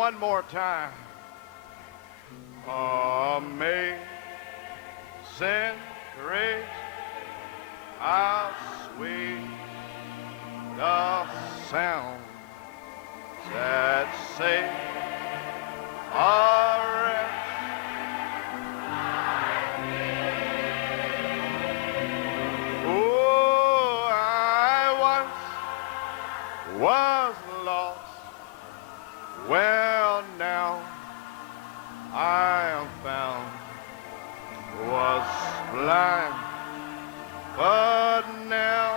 one more time. Amazing grace, how sweet the sound that saved a wretch like me. Oh, I once was lost. Well, now I am found. Was blind, but now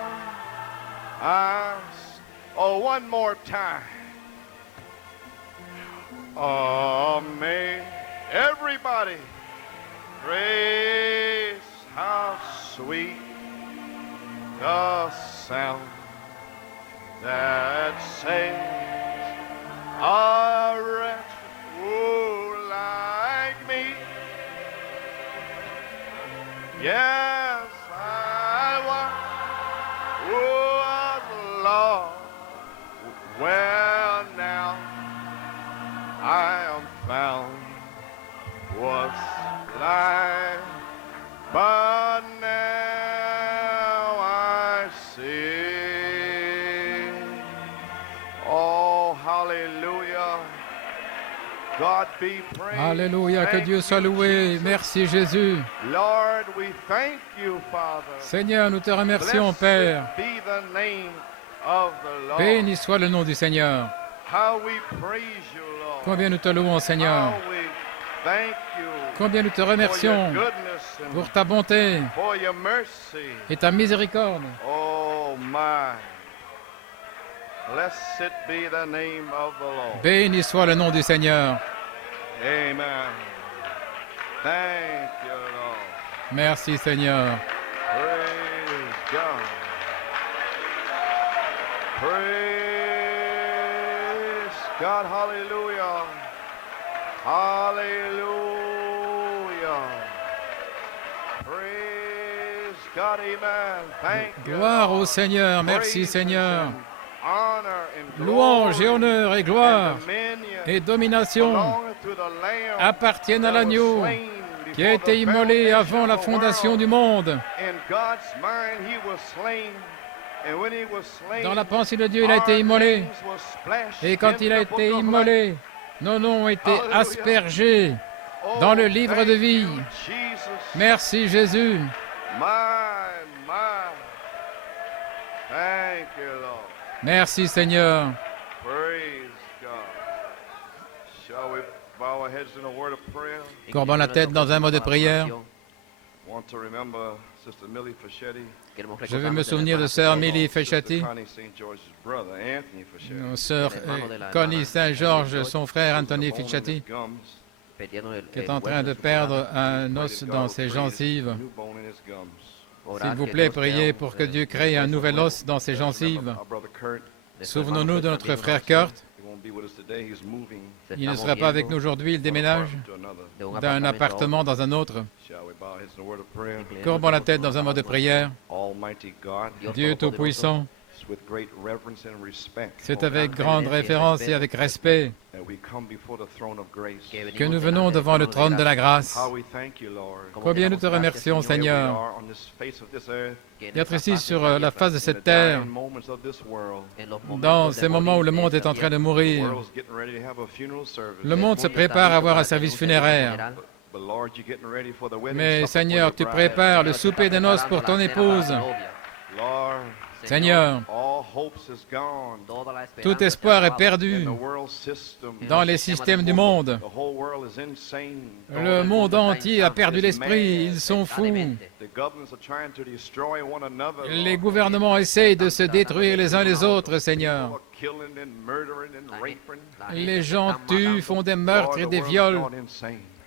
one more time. Amen. Everybody, praise how sweet the sound that saves a wretch who like me. Yes, I was lost. Well, now I am found. Was blind, but now I see. Oh, hallelujah. God be praised. Alléluia, que Dieu soit loué. Merci Jésus. Lord, we thank you, Father. Seigneur, nous te remercions, Père. Blessed be the name of the Lord. Béni soit le nom du Seigneur. How we praise you, Lord. Combien nous te louons, Seigneur. How we thank you Combien nous te for your remercions goodness and pour ta bonté for your mercy. et ta miséricorde. Oh my. Blessed be the name of the Lord. Béni soit le nom du Seigneur. Amen. Thank you, Lord. Merci, Seigneur. Praise God. Praise God. Hallelujah. Hallelujah. Praise God. Amen. Thank you. Gloire au Lord. Seigneur. Merci, Praises Seigneur. and honor and Louange et glory honneur et gloire and dominion et domination belongeth to the Lamb appartiennent à that was l'agneau slain qui a before été the immolé foundation avant la of the fondation world. du monde. In God's mind, he was slain. And when he was slain, Dans la pensée de Dieu, il a été our immolé. names were splashed Et quand in il a the book été of life. immolé, nos noms ont été Hallelujah. aspergés Oh, dans le livre thank de vie. you, Jesus. Merci Jésus. My. Thank you, Lord. Merci Seigneur. Praise God. Shall we bow our heads in a word of prayer? Courbons la tête dans un mot de prière. Want to remember Sister Millie Fischetti, Je veux me souvenir de sœur Millie Fischetti, Sister Connie St. George's brother, Anthony Fischetti. nos sœurs Connie Saint-Georges, son frère Anthony Fischetti, qui est en train de perdre un os dans ses gencives. S'il vous plaît, priez pour que Dieu crée un nouvel os dans ses gencives. Souvenons-nous de notre frère Kurt. Il ne sera pas avec nous aujourd'hui, il déménage d'un appartement dans un autre. Courbons la tête dans un mot de prière. Dieu Tout-Puissant, c'est avec grande référence et avec respect que nous venons devant le trône de la grâce. Combien nous te remercions, Seigneur, d'être ici sur la face de cette terre, dans ces moments où le monde est en train de mourir. Le monde se prépare à avoir un service funéraire. Mais Seigneur, tu prépares le souper de noces pour ton épouse. Seigneur, tout espoir est perdu dans les systèmes du monde. Le monde entier a perdu l'esprit, ils sont fous. Les gouvernements essayent de se détruire les uns les autres, Seigneur. Les gens tuent, font des meurtres et des viols.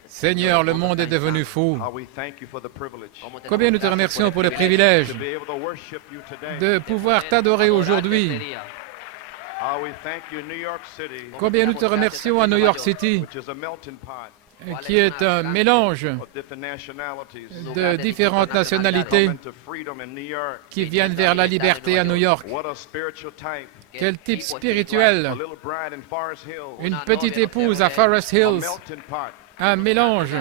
Seigneur, le monde est devenu fou. Combien nous te remercions pour le privilège de pouvoir t'adorer aujourd'hui. Combien nous te remercions à New York City, qui est un mélange of different nationalities de différentes nationalités coming to freedom in New York. qui viennent vers la liberté à New York. What a spiritual type. Quel type A spirituel! little bride in Forest Hills. Une petite épouse à Forest A Hills, melting pot un mélange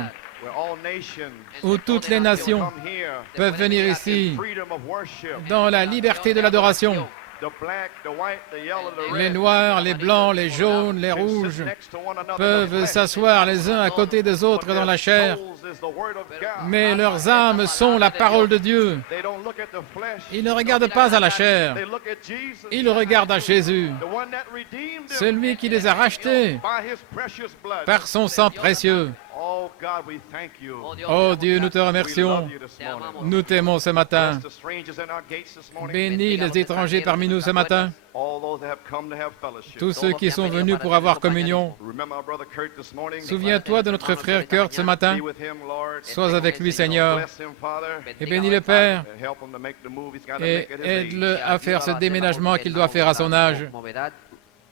where all nations où toutes les nations come here peuvent venir in ici freedom of worship. dans la liberté de l'adoration. The black, the white, the yellow, the Les red noirs, les blancs, les jaunes, les can sit rouges next to one another in the peuvent flesh. s'asseoir les uns à côté des autres dans la chair, Souls is the word of God. mais leurs âmes sont la parole de Dieu. They don't look at the flesh. Ils ne regardent pas à la chair, They look at Jesus, ils regardent à Jésus, the one that redeemed them celui qui les a rachetés by his precious blood. par son sang précieux. Oh God, we thank you. Oh Dieu, nous te We remercions. love you this morning. Nous t'aimons ce matin. Bless the strangers in our gates this morning. Bénis les étrangers parmi nous ce matin. All those that have come to have fellowship. Tous ceux qui sont venus pour avoir communion. Remember our brother Kurt this morning. Souviens-toi de notre frère Kurt ce matin. Be with him, Lord. Sois avec lui, Seigneur, Bless him, Father. et bénis le Père, And help him to make the move he's got to et make at his aide-le age. à faire ce déménagement qu'il doit faire à son âge.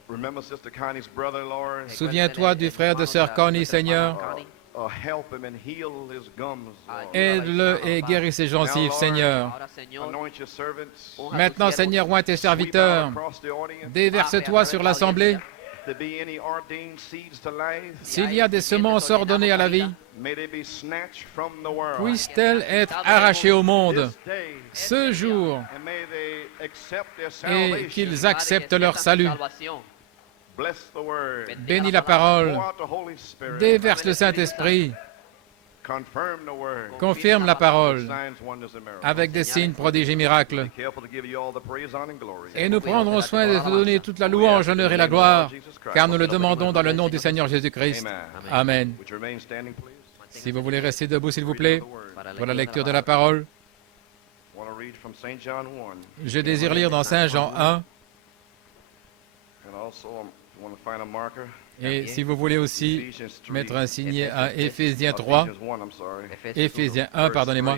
Remember Sister Connie's brother, Lord. Souviens-toi du frère de sœur Connie, Seigneur. Help him and heal his gums, Lord. Aide-le et guéris ses gencives, Seigneur. Anoint your servants. Maintenant, Seigneur, oins tes serviteurs. Sweep out across the audience. Déverse-toi sur l'assemblée. If there be any ordained seeds to life, S'il y a des semences ordonnées à la vie, may they be snatched from the world. puissent-elles être arrachées au monde This day, ce jour and may they accept their et salvation. qu'ils acceptent leur salut. Bless the word. Bénis la parole. Pour out the Holy Spirit. Déverse le Saint-Esprit. Confirm the word. Confirme la parole Signs, wonders, and miracles. avec des signes, prodiges et miracles. Be careful to give you all the praise, honor, and glory. Et nous prendrons soin de te donner toute la louange, l'honneur et la gloire, car nous le demandons dans le nom du Seigneur Jésus-Christ. Amen. Would you remain standing, please? Si vous voulez rester debout, s'il vous plaît, pour la lecture de la parole, I want to read from St. John 1. je désire lire dans Saint Jean 1, And also, I want to find a marker. et si vous voulez aussi Ephesians 3. mettre un signet à Éphésiens 3, Ephesians 1, I'm sorry. Éphésiens 1, pardonnez-moi,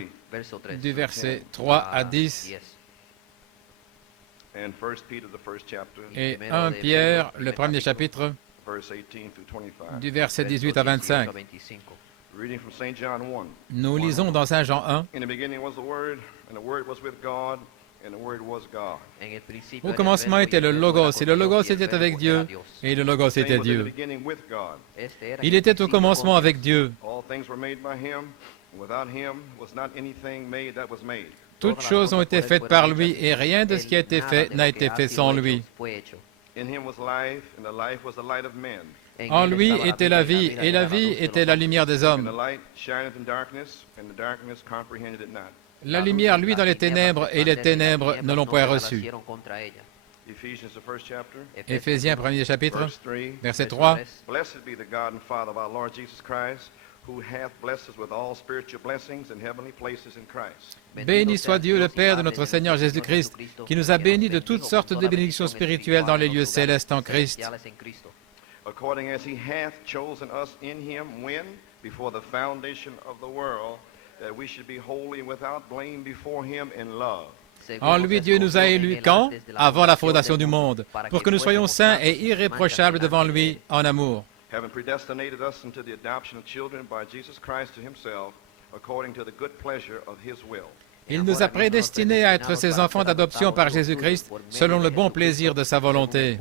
du verset 3 à 10, And 1 Peter, the first chapter, et 1 Pierre, le premier chapitre, verse 18 through 25. du verset 18 à 25. Reading from St. John 1. Nous lisons dans Saint Jean 1, In the beginning was the Word, and the Word was with God, and the Word was God. au commencement était le Logos, et le Logos était avec Dieu, et le Logos Same était was in the Dieu. beginning with God. Il était au commencement avec Dieu. All things were made by Him, and without Him was not anything made that was made. Toutes choses ont été faites par lui, et rien de ce qui a été fait n'a été fait sans lui. In Him was life, and the life was the light of men. En lui était la vie, et la vie était la lumière des And the hommes. light shineth in darkness, and the darkness comprehended it not. La lumière, lui, dans les ténèbres, et les ténèbres ne l'ont point reçue. Ephesians, the first chapter, Éphésiens, premier chapitre, verse 3. verset 3. Blessed be the God and Father of our Lord Jesus Christ, who hath blessed us with all spiritual blessings in heavenly places in Christ. Béni soit Dieu, le Père de notre Seigneur Jésus-Christ, qui nous a bénis de toutes sortes de bénédictions spirituelles dans les lieux célestes en Christ, According as he hath chosen us in him when, before the foundation of the world, that we should be holy and without blame before him in love. En lui, Dieu nous a élus quand? Avant la fondation du monde, pour que nous soyons saints et irréprochables devant lui en amour. Having predestinated us into the adoption of children by Jesus Christ to himself, according to the good pleasure of his will. Il nous a prédestinés à être ses enfants d'adoption par Jésus-Christ, selon le bon plaisir de sa volonté.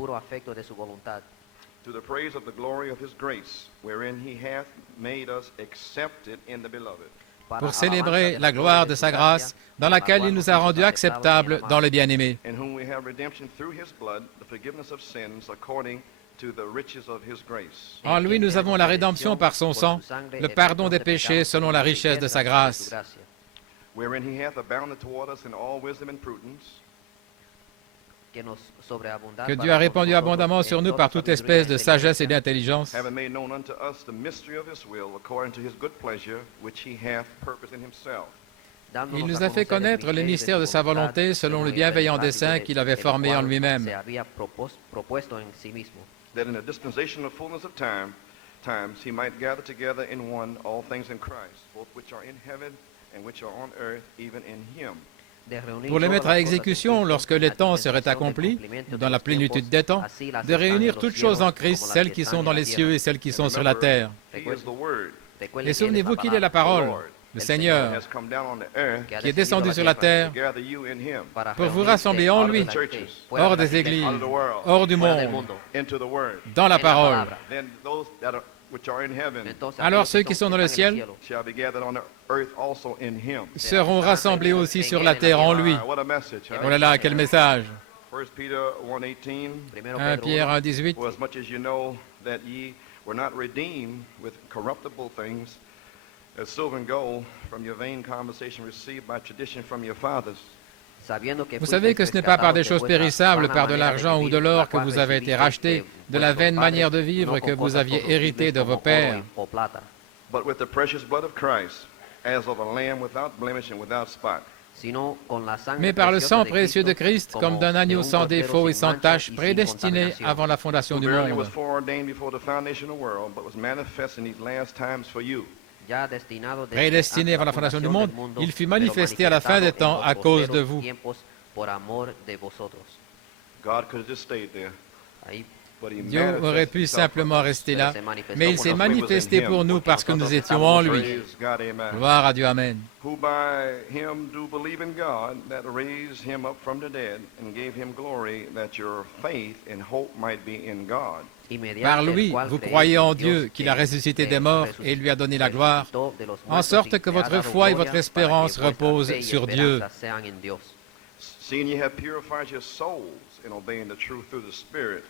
To the praise of the glory of his grace, wherein he hath made us accepted in the beloved. Pour célébrer la gloire de sa grâce, dans laquelle il nous a rendus acceptables dans le bien-aimé, In whom we have redemption through his blood, the forgiveness of sins, according to the riches of his grace. En lui, nous avons la rédemption par son sang, le pardon des péchés selon la richesse de sa grâce, Wherein he hath abounded toward us in all wisdom and prudence, que Dieu a répandu abondamment sur nous par toute espèce de sagesse et d'intelligence, having made known unto us the mystery of his will, according to his good pleasure, which he hath purposed in himself. Il nous a fait connaître le mystère de sa volonté selon le bienveillant dessein qu'il avait formé en lui-même, That in the dispensation of fullness of times he might gather together in one all things in Christ, both which are in heaven and which are on earth, even in him. pour les mettre à exécution lorsque les temps seraient accomplis, dans la plénitude des temps, de réunir toutes choses en Christ, celles qui sont dans les cieux et celles qui sont sur la terre. Et souvenez-vous qu'il est la parole, le Seigneur, qui est descendu sur la terre pour vous rassembler en lui, hors des églises, hors du monde, dans la parole. Alors ceux qui sont dans le ciel seront rassemblés aussi sur la terre en lui. Oh là là, quel message! 1 Pierre 1, 18. As silver and gold from your vain conversation received by tradition from your fathers. Vous savez que ce n'est pas par des choses périssables, par de l'argent ou de l'or que vous avez été rachetés, de la vaine manière de vivre que vous aviez hérité de vos pères, But with the precious blood of Christ, as of a lamb without blemish and without spot. mais par le sang précieux de Christ, comme d'un agneau sans défaut et sans tache, prédestiné avant la fondation du Verily monde. was foreordained before the foundation of the world, but was manifest in these last times for you. Prédestiné avant la fondation du monde, il fut manifesté à la fin des temps à cause de vous. God could have just stayed there, but he Dieu manifested aurait pu himself simplement rester là, mais il s'est for us. manifesté pour nous parce que nous étions en lui. Praise God, amen. Gloire à Dieu, Amen. Who by him do believe in God, that raised him up from the dead, and gave him glory, that your faith and hope might be in God. Par lui, vous croyez en Dieu, qu'il a ressuscité des morts et lui a donné la gloire, en sorte que votre foi et votre espérance reposent sur Dieu. Seeing ye have purified your souls in obeying the truth through the Spirit,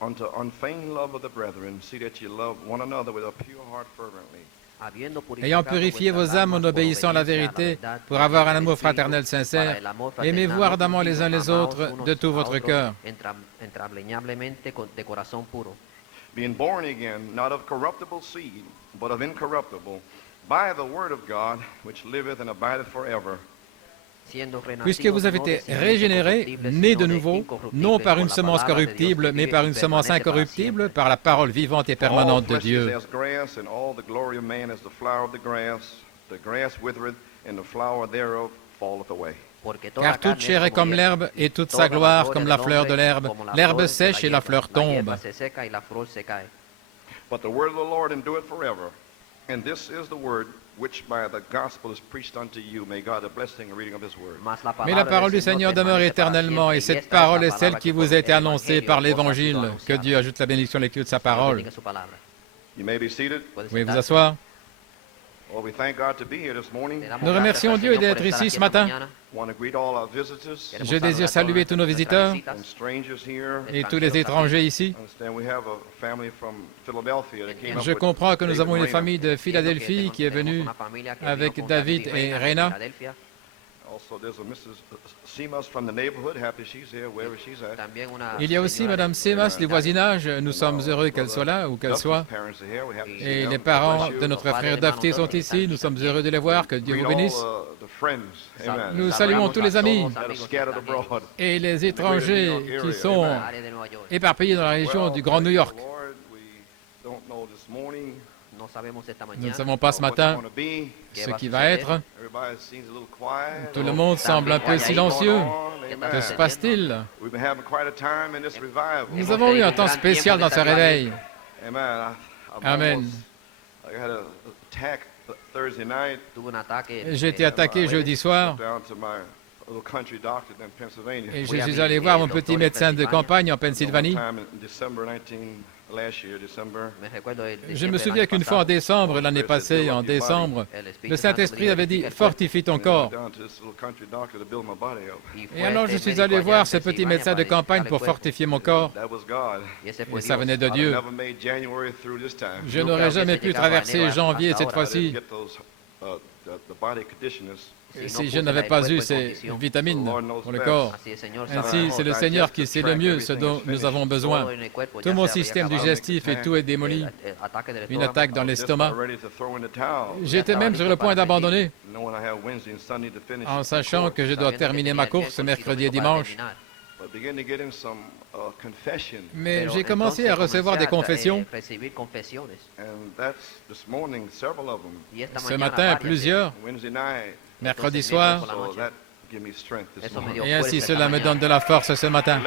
unto unfeigned love of the brethren, see that ye love one another with a pure heart fervently. Ayant purifié vos âmes en obéissant à la vérité, pour avoir un amour fraternel sincère, aimez-vous ardemment les uns les autres de tout votre cœur. Being born again, not of corruptible seed, but of incorruptible, by the word of God, which liveth and abideth forever. Puisque vous avez été régénérés, nés de nouveau, non par une semence corruptible, mais par une semence incorruptible, par la parole vivante et permanente de Dieu. Car toute chair est comme l'herbe, et toute sa gloire comme la fleur de l'herbe. L'herbe sèche et la fleur tombe. But the word of the Lord endureth forever. And this is the word which by the gospel is preached unto you. May God have blessing and reading of his word. Mais la parole du Seigneur demeure éternellement, et cette parole est celle qui vous a été annoncée par l'Évangile. Que Dieu ajoute la bénédiction à l'écoute de sa parole. You may be seated. Vous pouvez vous asseoir. Well, we thank God to be here this morning. Nous remercions Dieu d'être ici ce matin. Want to greet all our visitors Je désire saluer tous nos visiteurs and strangers here. et tous les étrangers ici. I understand we have a family from Philadelphia that came up Je with comprends que nous avons une David famille de Philadelphie qui est venue avec David et Rena. Raina. Also, there's a Mrs. Seamus from the neighborhood. Happy she's here, wherever she's at. Il y a aussi Madame Semas du voisinage. Nous sommes heureux qu'elle soit là, où qu'elle soit. Parents are here. We're happy to see Et them. les parents de notre frère Dafty sont ici. Nous sommes heureux de les voir. Que Dieu Greet vous bénisse. all the friends. Amen. Nous saluons tous les amis That are scattered abroad. et les étrangers qui sont éparpillés dans la région du Grand New York. Lord, we don't know this morning Nous ne savons pas ce matin what's gonna be. ce qui va être. Everybody seems a little quiet. Tout le monde semble un peu silencieux. Que se passe-t-il? We've been having quite a time in this revival. Nous avons eu un temps spécial dans ce réveil. Amen. Amen. I had an attack Thursday night. J'ai été attaqué jeudi soir Down to my little country doctor in Pennsylvania. et je suis allé voir mon petit médecin de campagne en Pennsylvanie. Time in December 19, last year, December. Je me souviens qu'une fois en décembre, l'année passée, en décembre, le Saint-Esprit avait dit « Fortifie ton corps Down to this little country doctor to build my body up. ». Et alors je suis allé voir ce petit médecin de campagne pour fortifier mon corps. That was God. Et ça venait de I'd Dieu. never made January through this time. Je n'aurais jamais pu traverser janvier cette I fois-ci didn't get those, the body conditioners. si je n'avais pas eu ces vitamines pour le corps. Ainsi, c'est le Seigneur qui sait le mieux ce dont nous avons besoin. Tout mon système digestif et tout est démoli. Une attaque dans l'estomac. Ready to throw in the towel. J'étais même sur le point d'abandonner Knowing I have Wednesday and Sunday to finish. en sachant que je dois terminer ma course ce mercredi et dimanche. But begin to get in some confession. Mais j'ai commencé à recevoir des confessions. And that's this morning, several of them. Ce matin, plusieurs. Wednesday night. Mercredi soir, So that Et ainsi, cela me donne de la force ce matin.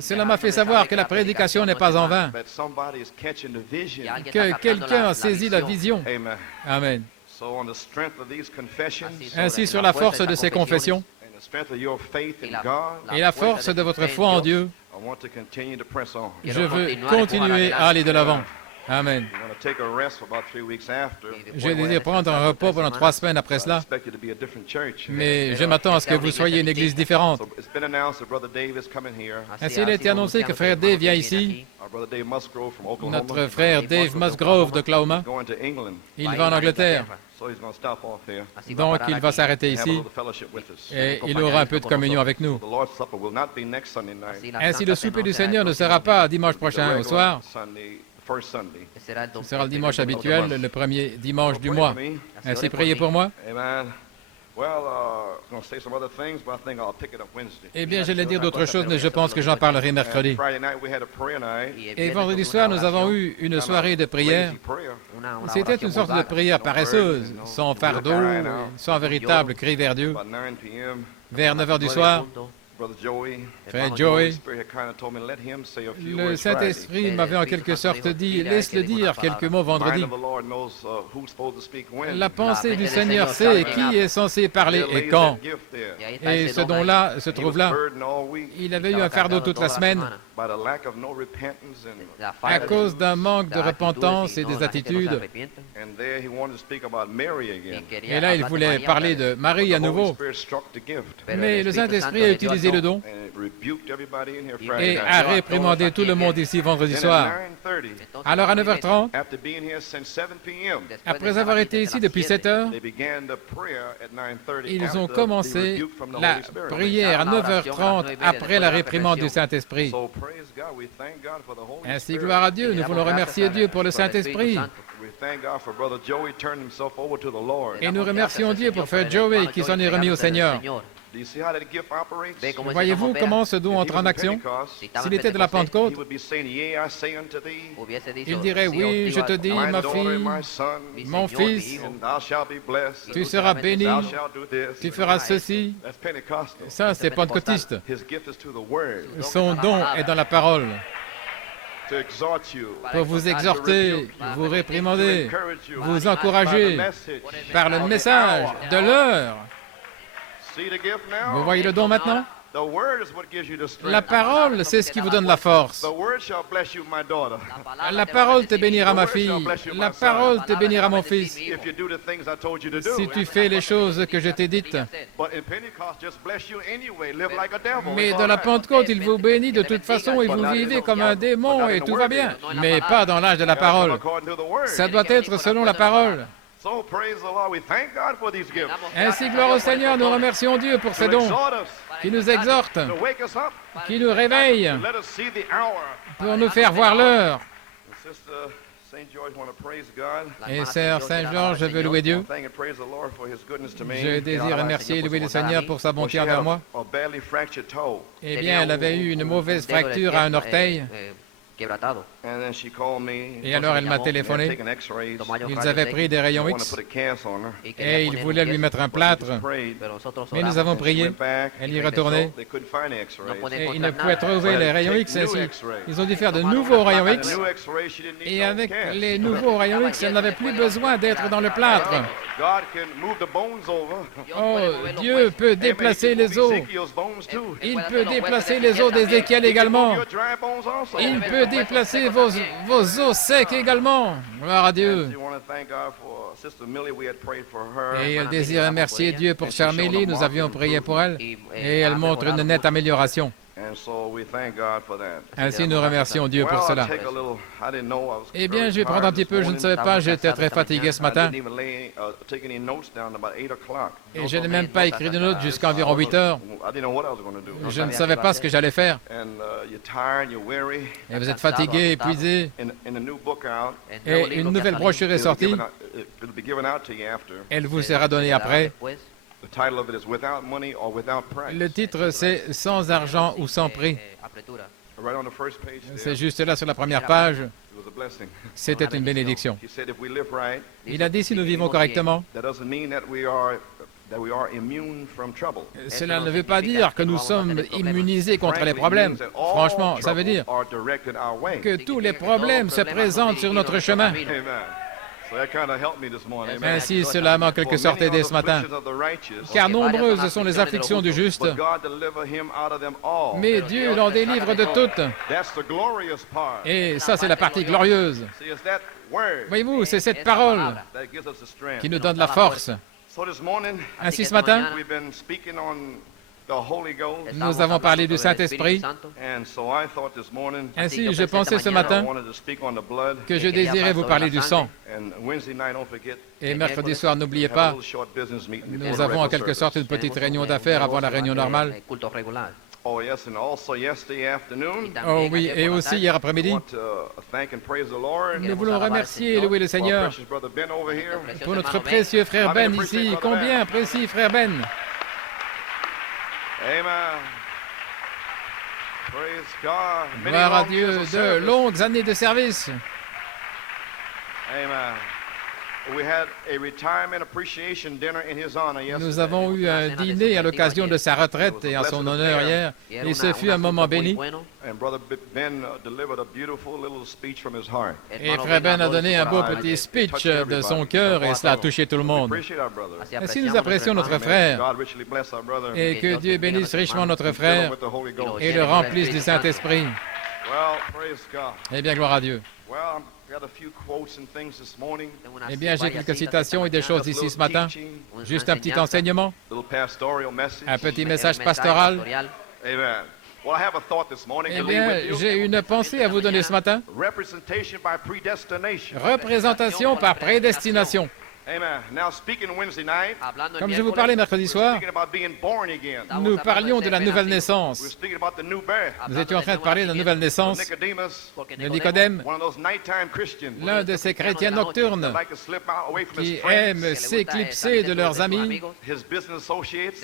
Cela m'a fait savoir que la prédication n'est pas en vain, que quelqu'un a saisi la vision. Amen. Ainsi, sur la force de ces confessions et la force de votre foi en Dieu, je veux continuer à aller de l'avant. Amen. Je désire prendre un repos pendant 3 semaines après cela, mais je m'attends à ce que vous soyez une église différente. Ainsi, il a été annoncé que frère Dave vient ici, notre frère Dave Musgrove d'Oklahoma. Il va en Angleterre, donc il va s'arrêter ici et il aura un peu de communion avec nous. Ainsi, le souper du Seigneur ne sera pas dimanche prochain au soir. Ce sera le dimanche habituel, le premier dimanche du mois. Ainsi, priez pour moi. Eh bien, j'allais dire d'autres choses, mais je pense que j'en parlerai mercredi. Et vendredi soir, nous avons eu une soirée de prière. C'était une sorte de prière paresseuse, sans fardeau, sans véritable cri vers Dieu. Vers 9 h du soir, frère Joey, le Saint-Esprit m'avait en quelque sorte dit, laisse-le dire quelques mots vendredi. La pensée du Seigneur sait qui est censé parler et quand. Et ce don-là se trouve là. Il avait eu un fardeau toute la semaine à cause d'un manque de repentance et des attitudes. Et là, il voulait parler de Marie à nouveau. Mais le Saint-Esprit a utilisé le don et a réprimandé tout le monde ici vendredi soir. Alors à 9h30, après avoir été ici depuis 7 heures, ils ont commencé la prière à 9h30 après la réprimande du Saint-Esprit. Ainsi, gloire à Dieu, nous voulons remercier Dieu pour le Saint-Esprit. Et nous remercions Dieu pour frère Joey qui s'en est remis au Seigneur. Voyez-vous comment ce don entre en action? S'il était de la Pentecôte, il dirait, oui, je te dis, ma fille, mon fils, tu seras béni, tu feras ceci. Ça, c'est pentecôtiste. Son don est dans la parole. Pour vous exhorter, vous réprimander, vous encourager par le message de l'heure. Vous voyez le don maintenant? La parole, c'est ce qui vous donne la force. La parole te bénira, ma fille. La parole te bénira, mon fils. Si tu fais les choses que je t'ai dites. Mais dans la Pentecôte, il vous bénit de toute façon et vous vivez comme un démon et tout va bien. Mais pas dans l'âge de la parole. Ça doit être selon la parole. Ainsi, gloire au Seigneur, nous remercions Dieu pour ces dons qui nous exhortent, qui nous réveillent, pour nous faire voir l'heure. Et sœur Saint-Georges, je veux louer Dieu. Je désire remercier et louer le Seigneur pour sa bonté envers moi. Eh bien, elle avait eu une mauvaise fracture à un orteil. Et alors elle m'a téléphoné. Ils avaient pris des rayons X et ils voulaient lui mettre un plâtre. Mais nous avons prié. Elle y retournait. Et ils ne pouvaient trouver les rayons X ainsi. Ils ont dû faire de nouveaux rayons X. Et avec les nouveaux rayons X, elle n'avait plus besoin d'être dans le plâtre. Oh, Dieu peut déplacer les os. Il peut déplacer les os d'Ézéchiel également. Il peut déplacer vos os secs également. Gloire à Dieu. Et elle désire remercier Dieu pour Sœur Millie. Nous avions prié pour elle. Et elle montre une nette amélioration. Ainsi, nous remercions Dieu pour cela. Eh bien, je vais prendre un petit peu, je ne savais pas, j'étais très fatigué ce matin. Et je n'ai même pas écrit de notes jusqu'à environ 8 heures. Je ne savais pas ce que j'allais faire. Et vous êtes fatigué, épuisé. Et une nouvelle brochure est sortie. Elle vous sera donnée après. Le titre, c'est « Sans argent ou sans prix ». C'est juste là sur la première page. C'était une bénédiction. Il a dit, si nous vivons correctement, Cela ne veut pas dire que nous sommes immunisés contre les problèmes. Franchement, ça veut dire que tous les problèmes se présentent sur notre chemin. Ainsi, cela m'a en quelque sorte aidé ce matin, car nombreuses sont les afflictions du juste, mais Dieu l'en délivre de toutes. Et ça, c'est la partie glorieuse. Voyez-vous, c'est cette parole qui nous donne la force. Ainsi, ce matin, nous avons parlé du Saint-Esprit. Ainsi, je pensais ce matin que je désirais vous parler du sang. Et mercredi soir, n'oubliez pas, nous avons en quelque sorte une petite réunion d'affaires avant la réunion normale. Oh oui, et aussi hier après-midi, nous voulons remercier et louer le Seigneur pour notre précieux frère Ben ici. Combien apprécie frère Ben? Gloire à Dieu, de longues années de service. Nous avons eu un dîner à l'occasion de sa retraite et en son honneur hier, et ce fut un moment béni. Et frère Ben a donné un beau petit speech de son cœur et cela a touché tout le monde. Ainsi nous apprécions notre frère et que Dieu bénisse richement notre frère et le remplisse du Saint-Esprit. Eh bien, gloire à Dieu. Eh bien, j'ai quelques citations et des choses ici ce matin. Juste un petit enseignement, un petit message pastoral. Eh bien, j'ai une pensée à vous donner ce matin. Représentation par prédestination. Comme je vous parlais mercredi soir, nous parlions de la nouvelle naissance. Nous étions en train de parler de la nouvelle naissance de Nicodème, l'un de ces chrétiens nocturnes qui aiment s'éclipser de leurs amis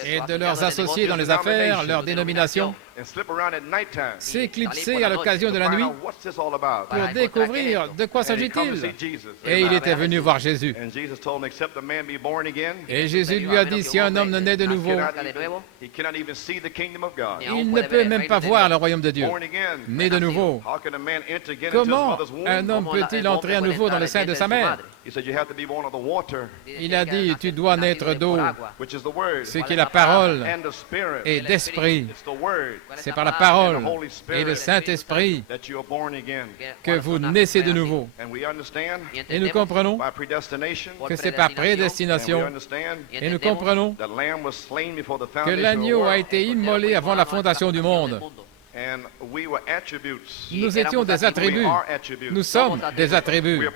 et de leurs associés dans les affaires, leur dénomination, s'éclipser à l'occasion de la nuit pour découvrir de quoi s'agit-il. Et il était venu voir Jésus. Et Jésus lui a dit, si un homme ne naît de nouveau, il ne peut même pas voir le royaume de Dieu. Né de nouveau. Comment un homme peut-il entrer à nouveau dans le sein de sa mère? Il a dit, tu dois naître d'eau, ce qui est la parole, et d'esprit. C'est par la parole et le Saint-Esprit que vous naissez de nouveau. Et nous comprenons que c'est par prédestination. Et nous comprenons que l'agneau a été immolé avant la fondation du monde. Nous étions des attributs. Nous sommes des attributs.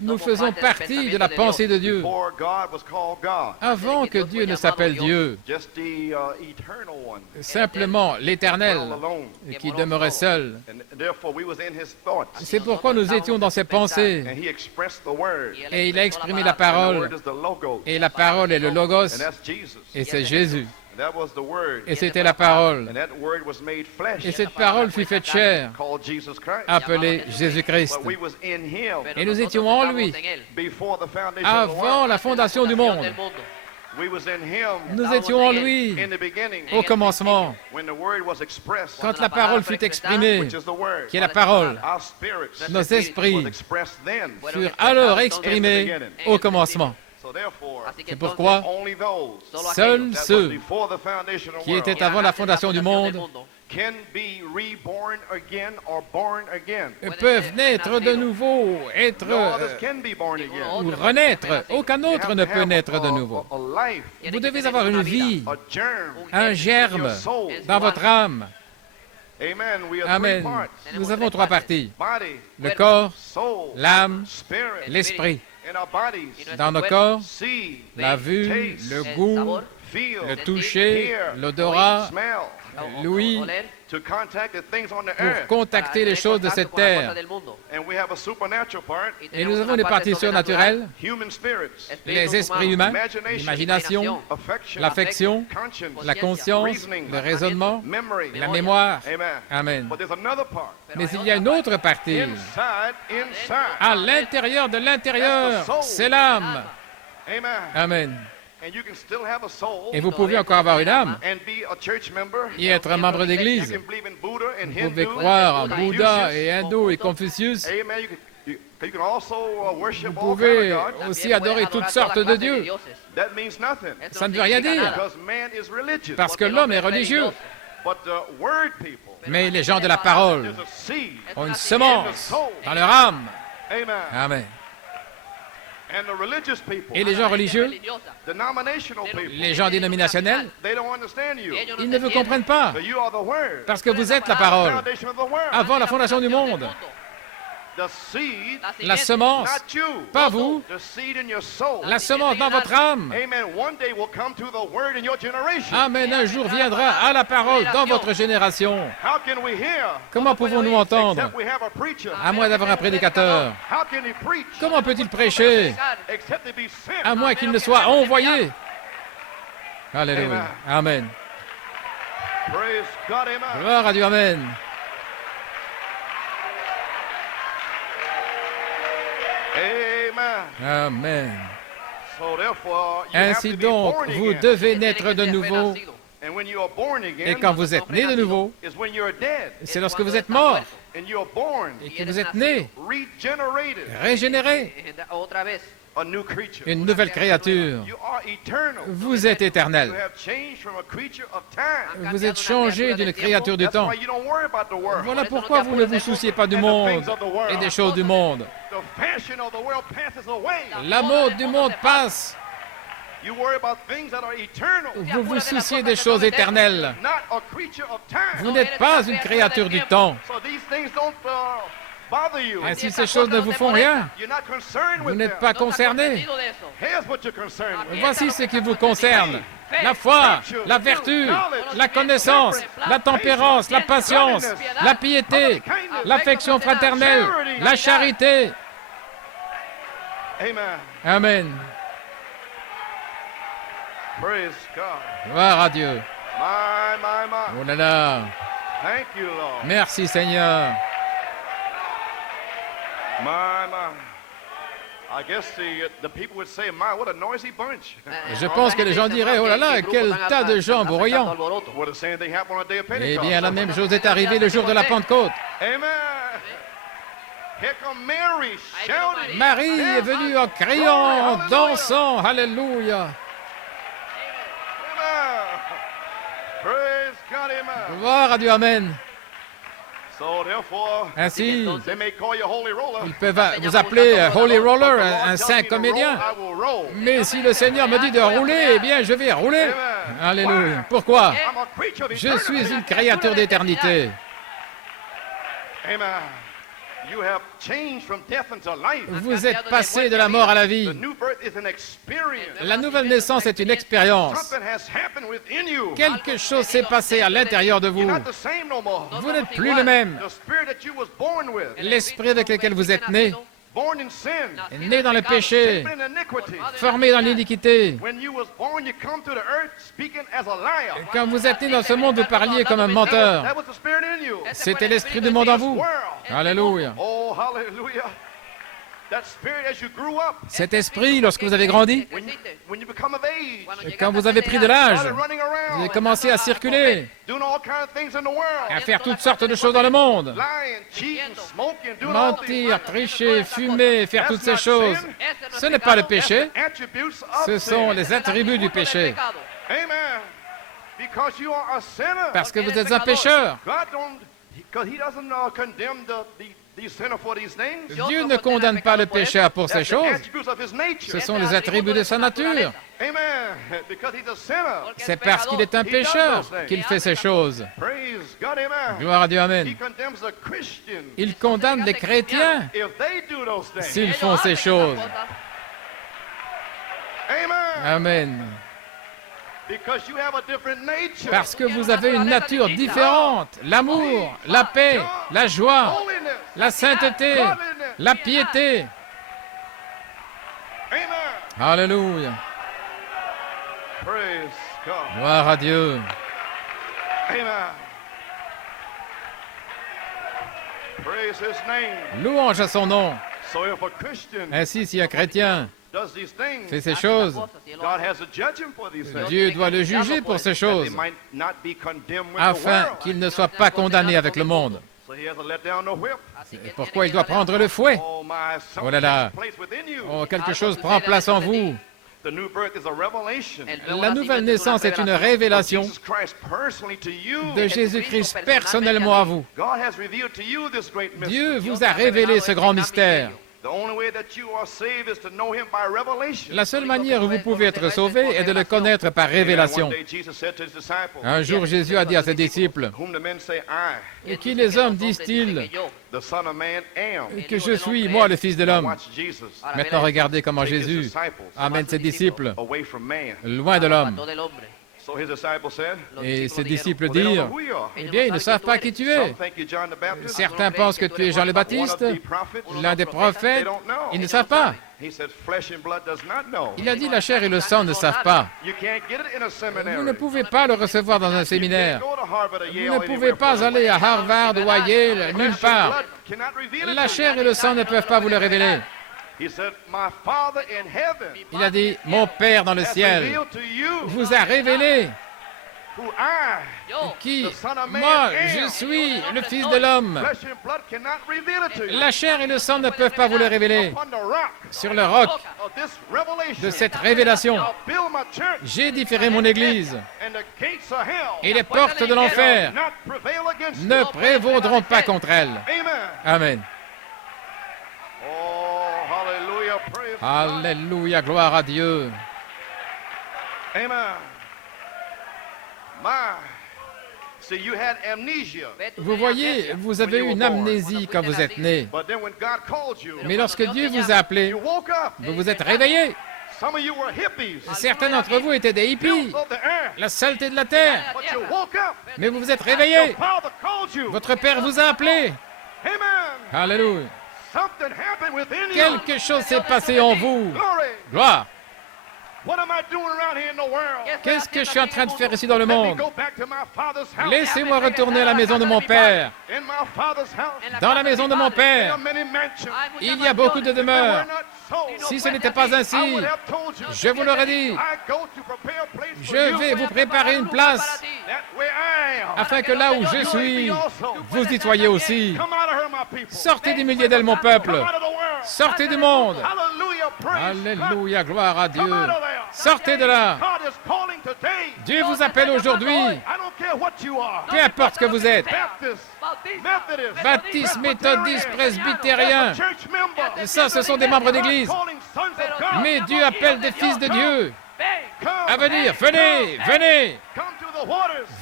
Nous faisons partie de la pensée de Dieu. Avant que Dieu ne s'appelle Dieu, simplement l'Éternel qui demeurait seul. C'est pourquoi nous étions dans ses pensées. Et il a exprimé la parole. Et la parole est le Logos. Et c'est Jésus. Et c'était la parole. Et cette parole fut faite chair, appelée Jésus-Christ. Et nous étions en lui avant la fondation du monde. Nous étions en lui au commencement, quand la parole fut exprimée, qui est la parole. Nos esprits furent alors exprimés au commencement. C'est pourquoi seuls ceux qui étaient avant la fondation du monde peuvent naître de nouveau, ou renaître. Aucun autre ne peut naître de nouveau. Vous devez avoir une vie, un germe dans votre âme. Amen. Nous avons trois parties. Le corps, l'âme, l'esprit. Dans nos corps, la vue, le goût, le toucher, l'odorat, l'ouïe, pour contacter les choses de cette terre. Et nous avons des parties surnaturelles, les esprits humains, l'imagination, l'affection, la conscience, le raisonnement, la mémoire. Amen. Mais il y a une autre partie. À l'intérieur de l'intérieur, c'est l'âme. Amen. Et vous pouvez encore avoir une âme et être un membre d'église. Vous pouvez croire en Bouddha et hindou et Confucius. Vous pouvez aussi adorer toutes sortes de dieux. Ça ne veut rien dire, parce que l'homme est religieux. Mais les gens de la parole ont une semence dans leur âme. Amen. Et les gens religieux, les gens dénominationnels, ils ne vous comprennent pas, parce que vous êtes la parole, avant la fondation du monde. La semence, pas vous, la semence dans votre âme. Amen, un jour viendra à la parole dans votre génération. Comment pouvons-nous entendre, à moins d'avoir un prédicateur? Comment peut-il prêcher, à moins qu'il ne soit envoyé? Alléluia. Amen. Gloire à Dieu. Amen. Amen. Ainsi donc, vous devez naître de nouveau. Et quand vous êtes né de nouveau, c'est lorsque vous êtes mort et que vous êtes né, régénéré, une nouvelle créature. Vous êtes éternel. Vous êtes changé d'une créature du temps. Voilà pourquoi vous ne vous souciez pas du monde et des choses du monde. La mode du monde passe. Vous vous souciez des choses éternelles. Vous n'êtes pas une créature du temps. Ainsi, ces choses ne vous font rien. Vous n'êtes pas concerné. Voici ce qui vous concerne. La foi, la vertu, la connaissance, la tempérance, la patience, la piété, l'affection fraternelle, la charité. Amen. Gloire à Dieu. Oh là là. Merci Seigneur. Je pense que les gens diraient, oh là là, quel tas de gens bruyants. Eh bien, la même chose est arrivée le jour de la Pentecôte. Marie est venue en criant, en dansant. Alléluia. Gloire à Dieu. Amen. Ainsi, ils peuvent vous appeler Holy Roller, un saint comédien. Mais si le Seigneur me dit de rouler, eh bien, je vais rouler. Alléluia. Pourquoi? Je suis une créature d'éternité. Vous êtes passé de la mort à la vie. La nouvelle naissance est une expérience. Quelque chose s'est passé à l'intérieur de vous. Vous n'êtes plus le même. L'esprit avec lequel vous êtes né, né dans le péché, formé dans l'iniquité. Quand vous êtes né dans ce monde, vous parliez comme un menteur. C'était l'esprit du monde en vous. Alléluia. Cet esprit, lorsque vous avez grandi, quand vous avez pris de l'âge, vous avez commencé à circuler, à faire toutes sortes de choses dans le monde. Mentir, tricher, fumer, faire toutes ces choses. Ce n'est pas le péché, ce sont les attributs du péché. Parce que vous êtes un pécheur. Dieu ne condamne pas le pécheur pour ces choses. Ce sont les attributs de sa nature. C'est parce qu'il est un pécheur qu'il fait ces choses. Gloire à Dieu, amen. Il condamne les chrétiens s'ils font ces choses. Amen. Parce que vous avez une nature différente. L'amour, la paix, la joie, la sainteté, la piété. Alléluia. Gloire à Dieu. Louange à son nom. Ainsi, si un chrétien fait ces choses, Dieu doit le juger pour ces choses, afin qu'il ne soit pas condamné avec le monde. Et pourquoi il doit prendre le fouet? Oh là là, oh, quelque chose prend place en vous. La nouvelle naissance est une révélation de Jésus-Christ personnellement à vous. Dieu vous a révélé ce grand mystère. La seule manière où vous pouvez être sauvé est de le connaître par révélation. Un jour, Jésus a dit à ses disciples, « Et qui les hommes disent-ils que je suis, moi, le Fils de l'homme ?» Maintenant, regardez comment Jésus amène ses disciples loin de l'homme. Et ses disciples dirent, « Eh bien, ils ne savent pas qui tu es. Certains pensent que tu es Jean le Baptiste, l'un des prophètes. Ils ne savent pas. » Il a dit, la chair et le sang ne savent pas. Vous ne pouvez pas le recevoir dans un séminaire. Vous ne pouvez pas aller à Harvard ou à Yale, nulle part. La chair et le sang ne peuvent pas vous le révéler. Il a dit, mon Père dans le ciel vous a révélé qui, moi, je suis le Fils de l'homme. La chair et le sang ne peuvent pas vous le révéler. Sur le roc de cette révélation, j'édifierai mon Église, et les portes de l'enfer ne prévaudront pas contre elle. Amen. Alléluia, gloire à Dieu. Vous voyez, vous avez eu une amnésie quand vous êtes né. Mais lorsque Dieu vous a appelé, vous vous êtes réveillé. Certains d'entre vous étaient des hippies, la saleté de la terre. Mais vous vous êtes réveillés. Votre Père vous a appelé. Alléluia. Quelque chose s'est passé en vous. Gloire. Qu'est-ce que je suis en train de faire ici dans le monde? Laissez-moi retourner à la maison de mon Père. Dans la maison de mon Père, il y a beaucoup de demeures. Si ce n'était pas ainsi, je vous l'aurais dit. Je vais vous préparer une place, afin que là où je suis, vous y soyez aussi. Sortez du milieu d'elle, mon peuple. Sortez du monde. Alléluia, gloire à Dieu. Sortez de là. Dieu vous appelle aujourd'hui. Peu importe ce que vous êtes. Baptiste, méthodiste, presbytérien. Ça, ce sont des membres d'église. Mais Dieu appelle des fils de Dieu à venir. Venez, venez.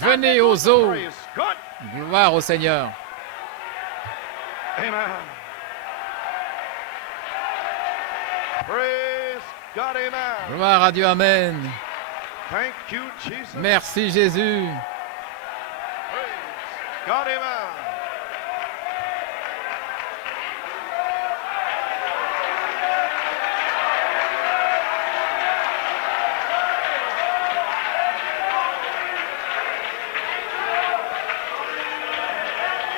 Venez aux eaux. Gloire au Seigneur. Gloire à Dieu, amen. Merci Jésus.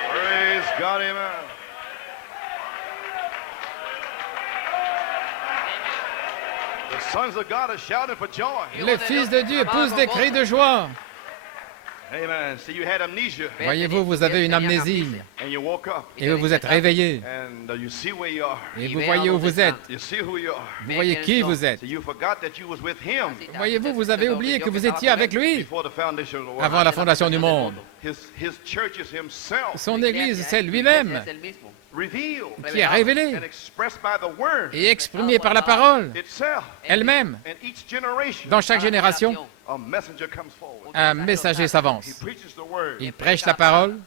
Praise God, amen. Les fils de Dieu poussent des cris de joie. Voyez-vous, vous avez une amnésie. Et vous vous êtes réveillé. Et vous voyez où vous êtes. Vous voyez qui vous êtes. Voyez-vous, vous avez oublié que vous étiez avec lui avant la fondation du monde. Son Église, c'est lui-même qui est révélé et exprimé par la parole elle-même. Dans chaque génération, un messager s'avance. Il prêche la parole,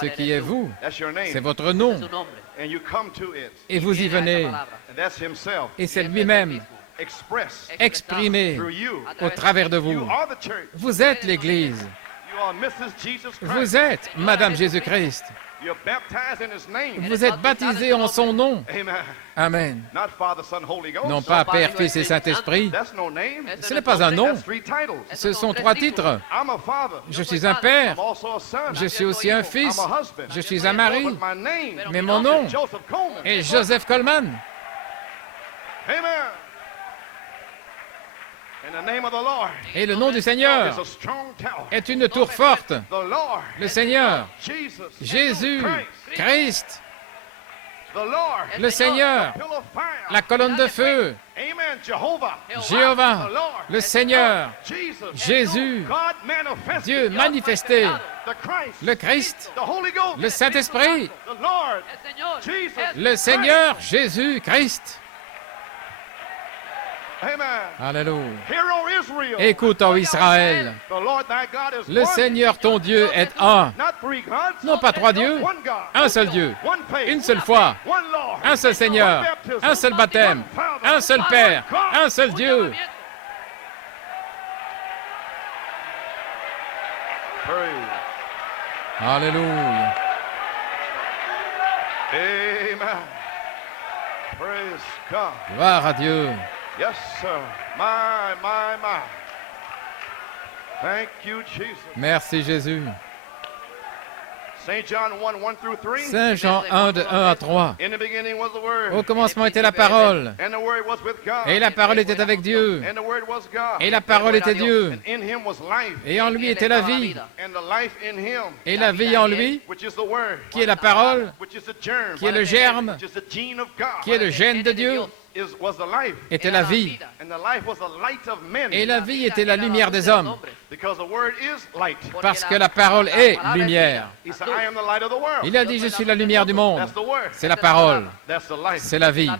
ce qui est vous, c'est votre nom, et vous y venez. Et c'est lui-même exprimé au travers de vous. Vous êtes l'Église. Vous êtes Madame Jésus-Christ. Vous êtes baptisés en son nom. Amen. Non pas Père, Fils et Saint-Esprit. Ce n'est pas un nom. Ce sont 3 titres. Je suis un père. Je suis aussi un fils. Je suis un mari. Mais mon nom est Joseph Coleman. Et le nom du Seigneur est une tour forte. Le Seigneur, Jésus, Christ, le Seigneur, la colonne de feu, Jéhovah, le Seigneur, Jésus, Dieu manifesté, le Christ, le Saint-Esprit, le Seigneur, Jésus, Christ. Alléluia. Écoute, ô Israël, le Seigneur ton Dieu est un. Non pas trois dieux, un seul Dieu, une seule foi, un seul Seigneur, un seul baptême, un seul Père, un seul Dieu. Alléluia. Amen. Praise God. Gloire à Dieu. Yes, sir. My. Thank you, Jesus. Merci Jésus. Saint John 1, 1 through 3. Saint Jean 1, de 1 à 3. In the beginning was the Word. Au commencement était la parole. And the Word was with God. Et la parole était avec Dieu. And the Word was God. Et la parole était Dieu. And in him was life. Et en lui était la vie. And the life in him. Et la vie en lui, Which is the Word. qui est la parole, Which is the germ. qui est le germe, Which is the gene of God. qui est le gène de Dieu, Was the life. était la vie. And the life was the light of men. Et la vie était la lumière des hommes. Because the Word is light. Parce que la parole est lumière. He said, I am the light of the world. Il a dit, je suis la lumière du monde. That's the Word. C'est la parole. That's the life. C'est la vie.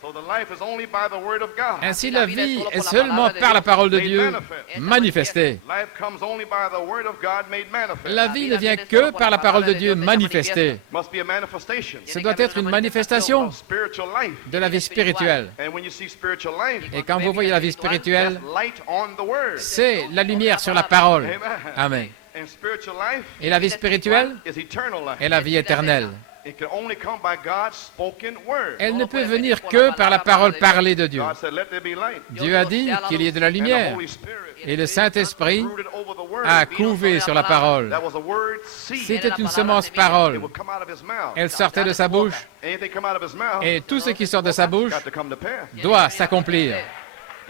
So the life is only by the Word of God. Ainsi, la vie est seulement par la parole de Dieu manifestée. Life comes only by the Word of God made manifest. La vie ne vient que par la parole de Dieu manifestée. Must be a manifestation Ce doit être une manifestation of spiritual life. de la vie spirituelle. And when you see spiritual life, Et quand vous voyez la vie spirituelle, that's light on the Word. c'est la lumière sur la parole. Amen. And spiritual life Et la vie spirituelle is eternal life. est la vie éternelle. It can only come by God's spoken word. Elle ne peut venir que par la parole parlée de Dieu. God said, let there be light. Dieu a dit qu'il y ait de la And the lumière. Holy Spirit Et le Saint-Esprit brooded over the word. a couvé sur la parole. That was a word seed. C'était une semence It parole. would come out of his mouth. Elle sortait de sa bouche. Anything come out of his mouth Et tout ce qui sort de sa bouche got to come to pass. doit s'accomplir.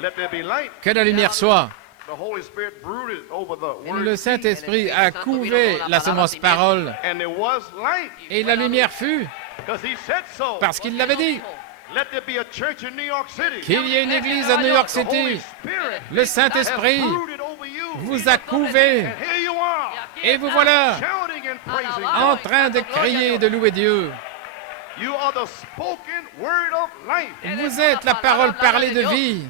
Let there be light. Que la lumière soit. The Holy Spirit brooded over the word Le seed. Saint-Esprit a couvé la semence parole. And there was light Et la lumière fut, because he said so. parce qu'il l'avait dit, Let there be a church in New York City. qu'il y ait une église à New York The Holy City. Spirit Le has Saint-Esprit brooded over you. vous a couvé. And here you are, Et vous voilà shouting and praising en God. train de crier et de louer Dieu. You are the spoken word of life. Vous êtes la parole parlée de vie.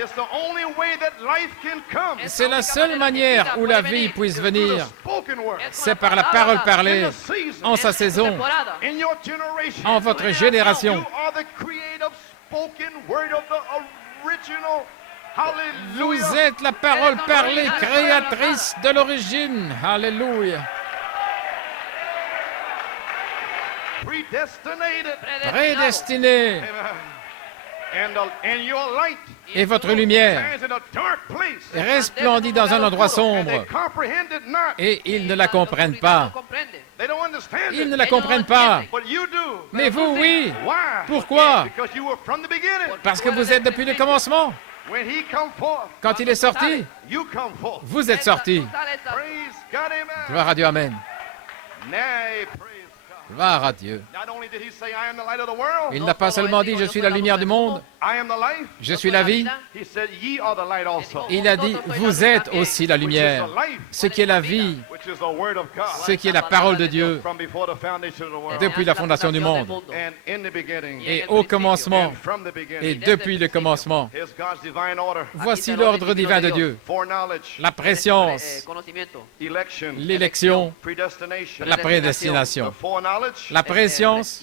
It's the only way that life can come. C'est la seule manière où la vie puisse Through the venir. spoken word. C'est par la parole parlée, In the season, en sa saison, in your generation, en votre génération. you are the creative spoken word of the original. Vous Hallelujah. êtes la parole parlée créatrice de l'origine. Alléluia. Predestinated. Prédestiné. And your light Et votre lumière shines in a dark place. resplendit dans un endroit And they sombre. comprehended not. Et ils ne la comprennent pas. They don't understand Ils it. ne la comprennent pas. But you do. Mais vous, oui. Why? Pourquoi? Because you were from the beginning. Parce que vous êtes depuis le commencement. When he come forth, Quand il est sorti, you come forth. vous êtes sortis. Praise God, amen. Gloire à Dieu, Amen. Nay, praise God. Gloire à Dieu. Not only did he say, I am the light of the world, Il n'a pas seulement dit, je suis la lumière du monde, I am the life. je suis la vie. He said, ye are the light also. Il a dit, vous êtes aussi la lumière. Ce qui est la vie, Which is the word of God. ce qui est la parole de Dieu From before the foundation of the world. depuis la fondation du monde. And in the beginning. Et au commencement, And from the et beginning. depuis le commencement, Here's God's divine order. voici l'ordre divin de Dieu. Foreknowledge. La préscience, Election. l'élection, Predestination. la The prédestination. foreknowledge La préscience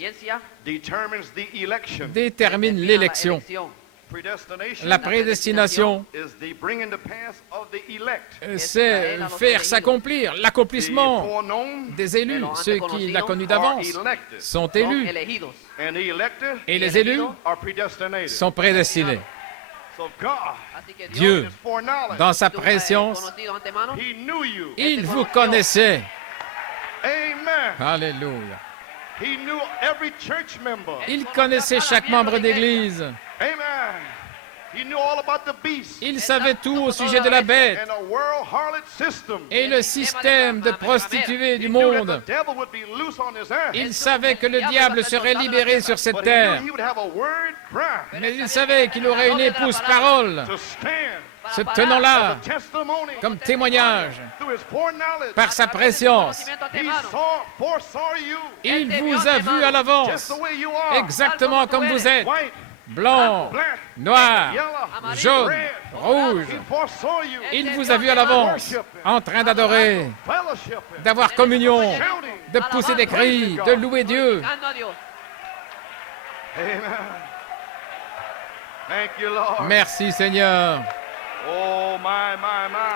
determines the election. détermine l'élection. Predestination La prédestination, is the bringing to pass of the elect. c'est faire s'accomplir The l'accomplissement foreknown des élus. Ceux qui l'ont connu d'avance are elected. sont élus And the elected et les élus are predestinated. sont prédestinés. So God, Dieu, his foreknowledge, dans sa préscience, he knew you. il vous connaissait. Amen. Alléluia. He knew every church member. Il connaissait chaque membre d'église. Amen. Il savait tout au sujet de la bête et le système de prostituées du monde. Il savait que le diable serait libéré sur cette terre. Mais il savait qu'il aurait une épouse parole, se tenant là comme témoignage par sa préscience. Il vous a vu à l'avance, exactement comme vous êtes. Blanc, noir, jaune, rouge. Il vous a vu à l'avance, en train d'adorer, d'avoir communion, de pousser des cris, de louer Dieu. Merci Seigneur.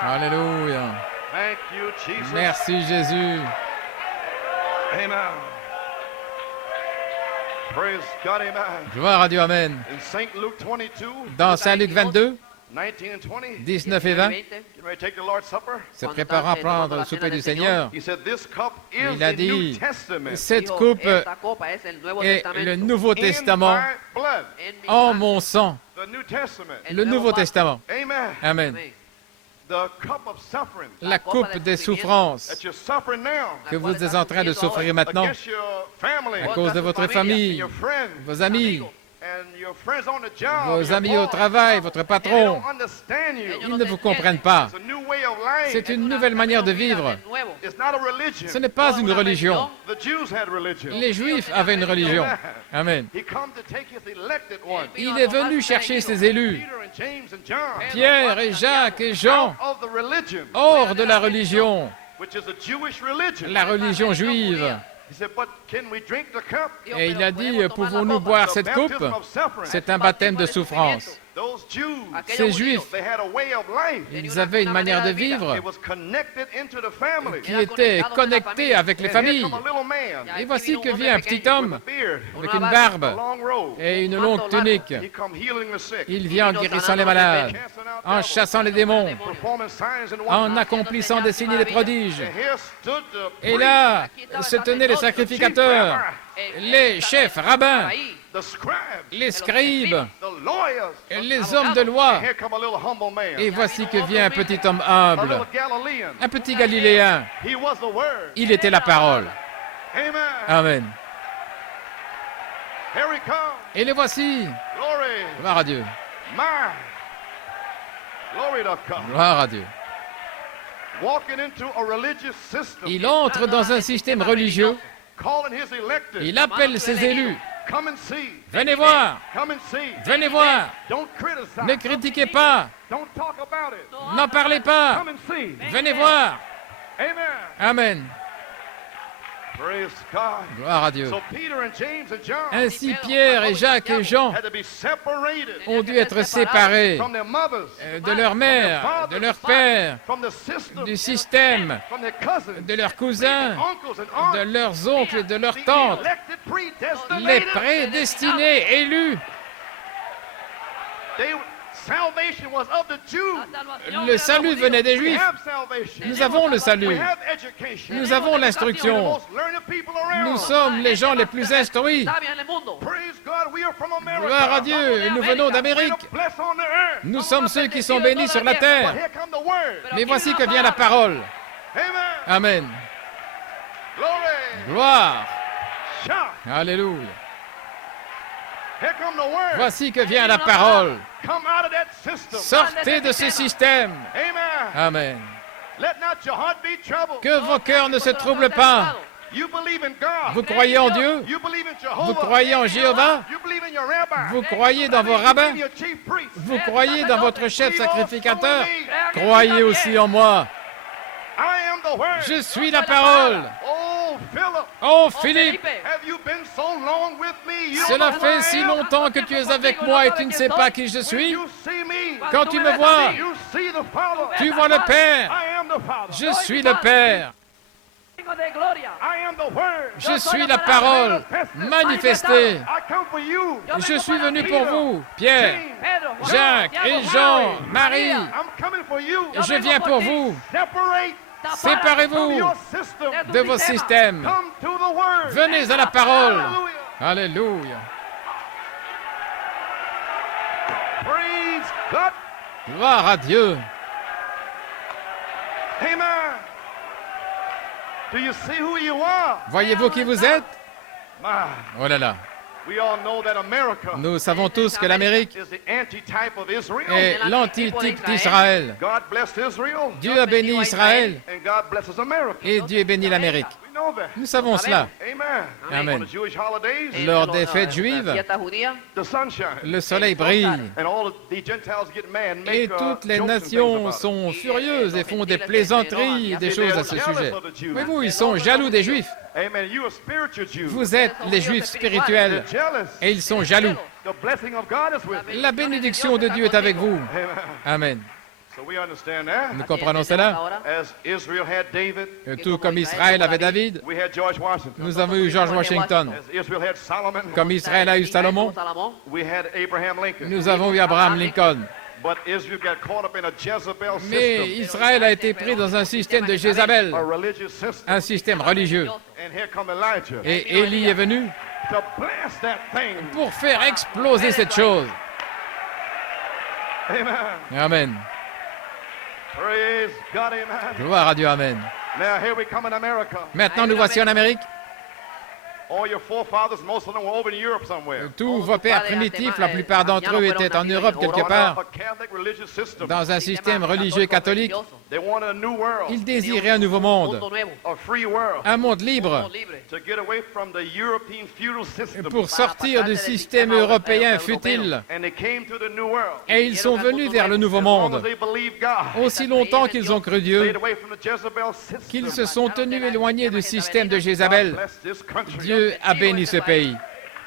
Alléluia. Merci Jésus. Amen. Gloire à Dieu, Amen. Dans Saint Luc 22, 19 et 20, se préparant à prendre le souper du Seigneur, il a dit, cette coupe est le Nouveau Testament en mon sang. Le Nouveau Testament. Amen. La coupe des souffrances que vous êtes en train de souffrir maintenant à cause de votre famille, vos amis, vos amis au travail, votre patron, ils ne vous comprennent pas. C'est une nouvelle manière de vivre. Ce n'est pas une religion. Les Juifs avaient une religion. Amen. Il est venu chercher ses élus, Pierre et Jacques et Jean, hors de la religion juive. Et il a dit, pouvons-nous boire cette coupe? C'est un baptême de souffrance. Ces Juifs, ils avaient une manière de vivre qui était connectée avec les familles. Et voici que vient un petit homme avec une barbe et une longue tunique. Il vient en guérissant les malades, en chassant les démons, en accomplissant des signes et des prodiges. Et là, se tenaient les sacrificateurs, les chefs rabbins, les scribes, les hommes de loi. Et voici que vient un petit homme humble, un petit Galiléen. Il était la parole. Amen. Et le voici. Gloire à Dieu. Gloire à Dieu. Il entre dans un système religieux. Il appelle ses élus. Venez voir. Venez voir. Ne critiquez pas. N'en parlez pas. Venez voir. Amen. Gloire à Dieu. Ainsi, Pierre et Jacques et Jean ont dû être séparés de leur mère, de leur père, du système, de leurs cousins, de leurs oncles et de leurs tantes, les prédestinés, élus. Le salut venait des Juifs. Nous avons le salut. Nous avons l'instruction. Nous sommes les gens les plus instruits. Gloire à Dieu. Et nous venons d'Amérique. Nous sommes ceux qui sont bénis sur la terre. Mais voici que vient la parole. Amen. Gloire. Alléluia. Voici que vient la parole. Sortez de ce système. Amen. Que vos cœurs ne se troublent pas. Vous croyez en Dieu? Vous croyez en Jéhovah? Vous croyez dans vos rabbins? Vous croyez dans votre chef sacrificateur? Croyez aussi en moi. Je suis la parole. Oh Philippe, cela fait si longtemps que tu es avec moi et tu ne sais pas qui je suis. Quand tu me vois, tu vois le Père. Je suis le Père. Je suis la parole manifestée. Je suis venu pour vous, Pierre, Jacques et Jean, Marie. Je viens pour vous. Séparez-vous de vos systèmes. Venez à la parole. Alléluia. Praise God. Gloire à Dieu. Amen. Do you see who you are? Voyez-vous qui vous êtes? My. Oh là là. We all know that America Nous savons tous que l'Amérique is the antitype of Israel. est l'antitype d'Israël. God blessed Israel. Dieu a béni Israël And God blesses America. et Dieu bénit l'Amérique. We know that. Nous savons cela. Amen. Amen. On the Jewish holidays, Lors des fêtes juives, the sun shines. le soleil brille And all of the Gentiles get mad and et make toutes les jokes and things nations about it. sont furieuses et font des plaisanteries et des choses à ce sujet. Voyez-vous, ils sont jaloux des Juifs. Amen. You are spiritual Jews. Vous êtes les Juifs spirituels They're jealous. et ils sont jaloux. The blessing of God is with you. La bénédiction de Dieu est avec vous. Amen. Amen. So we understand that. Nous comprenons cela. As Israel had David, Tout comme Israël avait David, we had George Washington. nous avons eu George Washington. As Israel had Solomon, Comme Israël a eu Salomon, we had Abraham Lincoln. nous avons eu Abraham Lincoln. But Israel got caught up in a Jezebel Mais system, Israël a été pris dans un système de Jézabel, a religious system. un système religieux. And here come Elijah Et Élie est venu to bless that thing. pour faire exploser cette chose. Amen. Amen. Praise God, amen. Gloire à Dieu, Amen. Now here we come in America. Maintenant, nous voici en Amérique. All your forefathers, most of them were over in Europe somewhere. Tous vos pères primitifs, la plupart d'entre eux étaient en Europe quelque part, A Catholic religious system. dans un système religieux catholique. They wanted a new world, Ils désiraient un nouveau monde, a free world, un monde libre, to get away from the European feudal system. pour sortir du système européen futile. And they came to the new world. Et ils sont venus vers le nouveau As long as monde. they believed God, Aussi longtemps qu'ils ont cru Dieu, stayed away from the Jezebel system. qu'ils se sont tenus éloignés du système de Jézabel, Bless this country. Dieu a béni ce pays.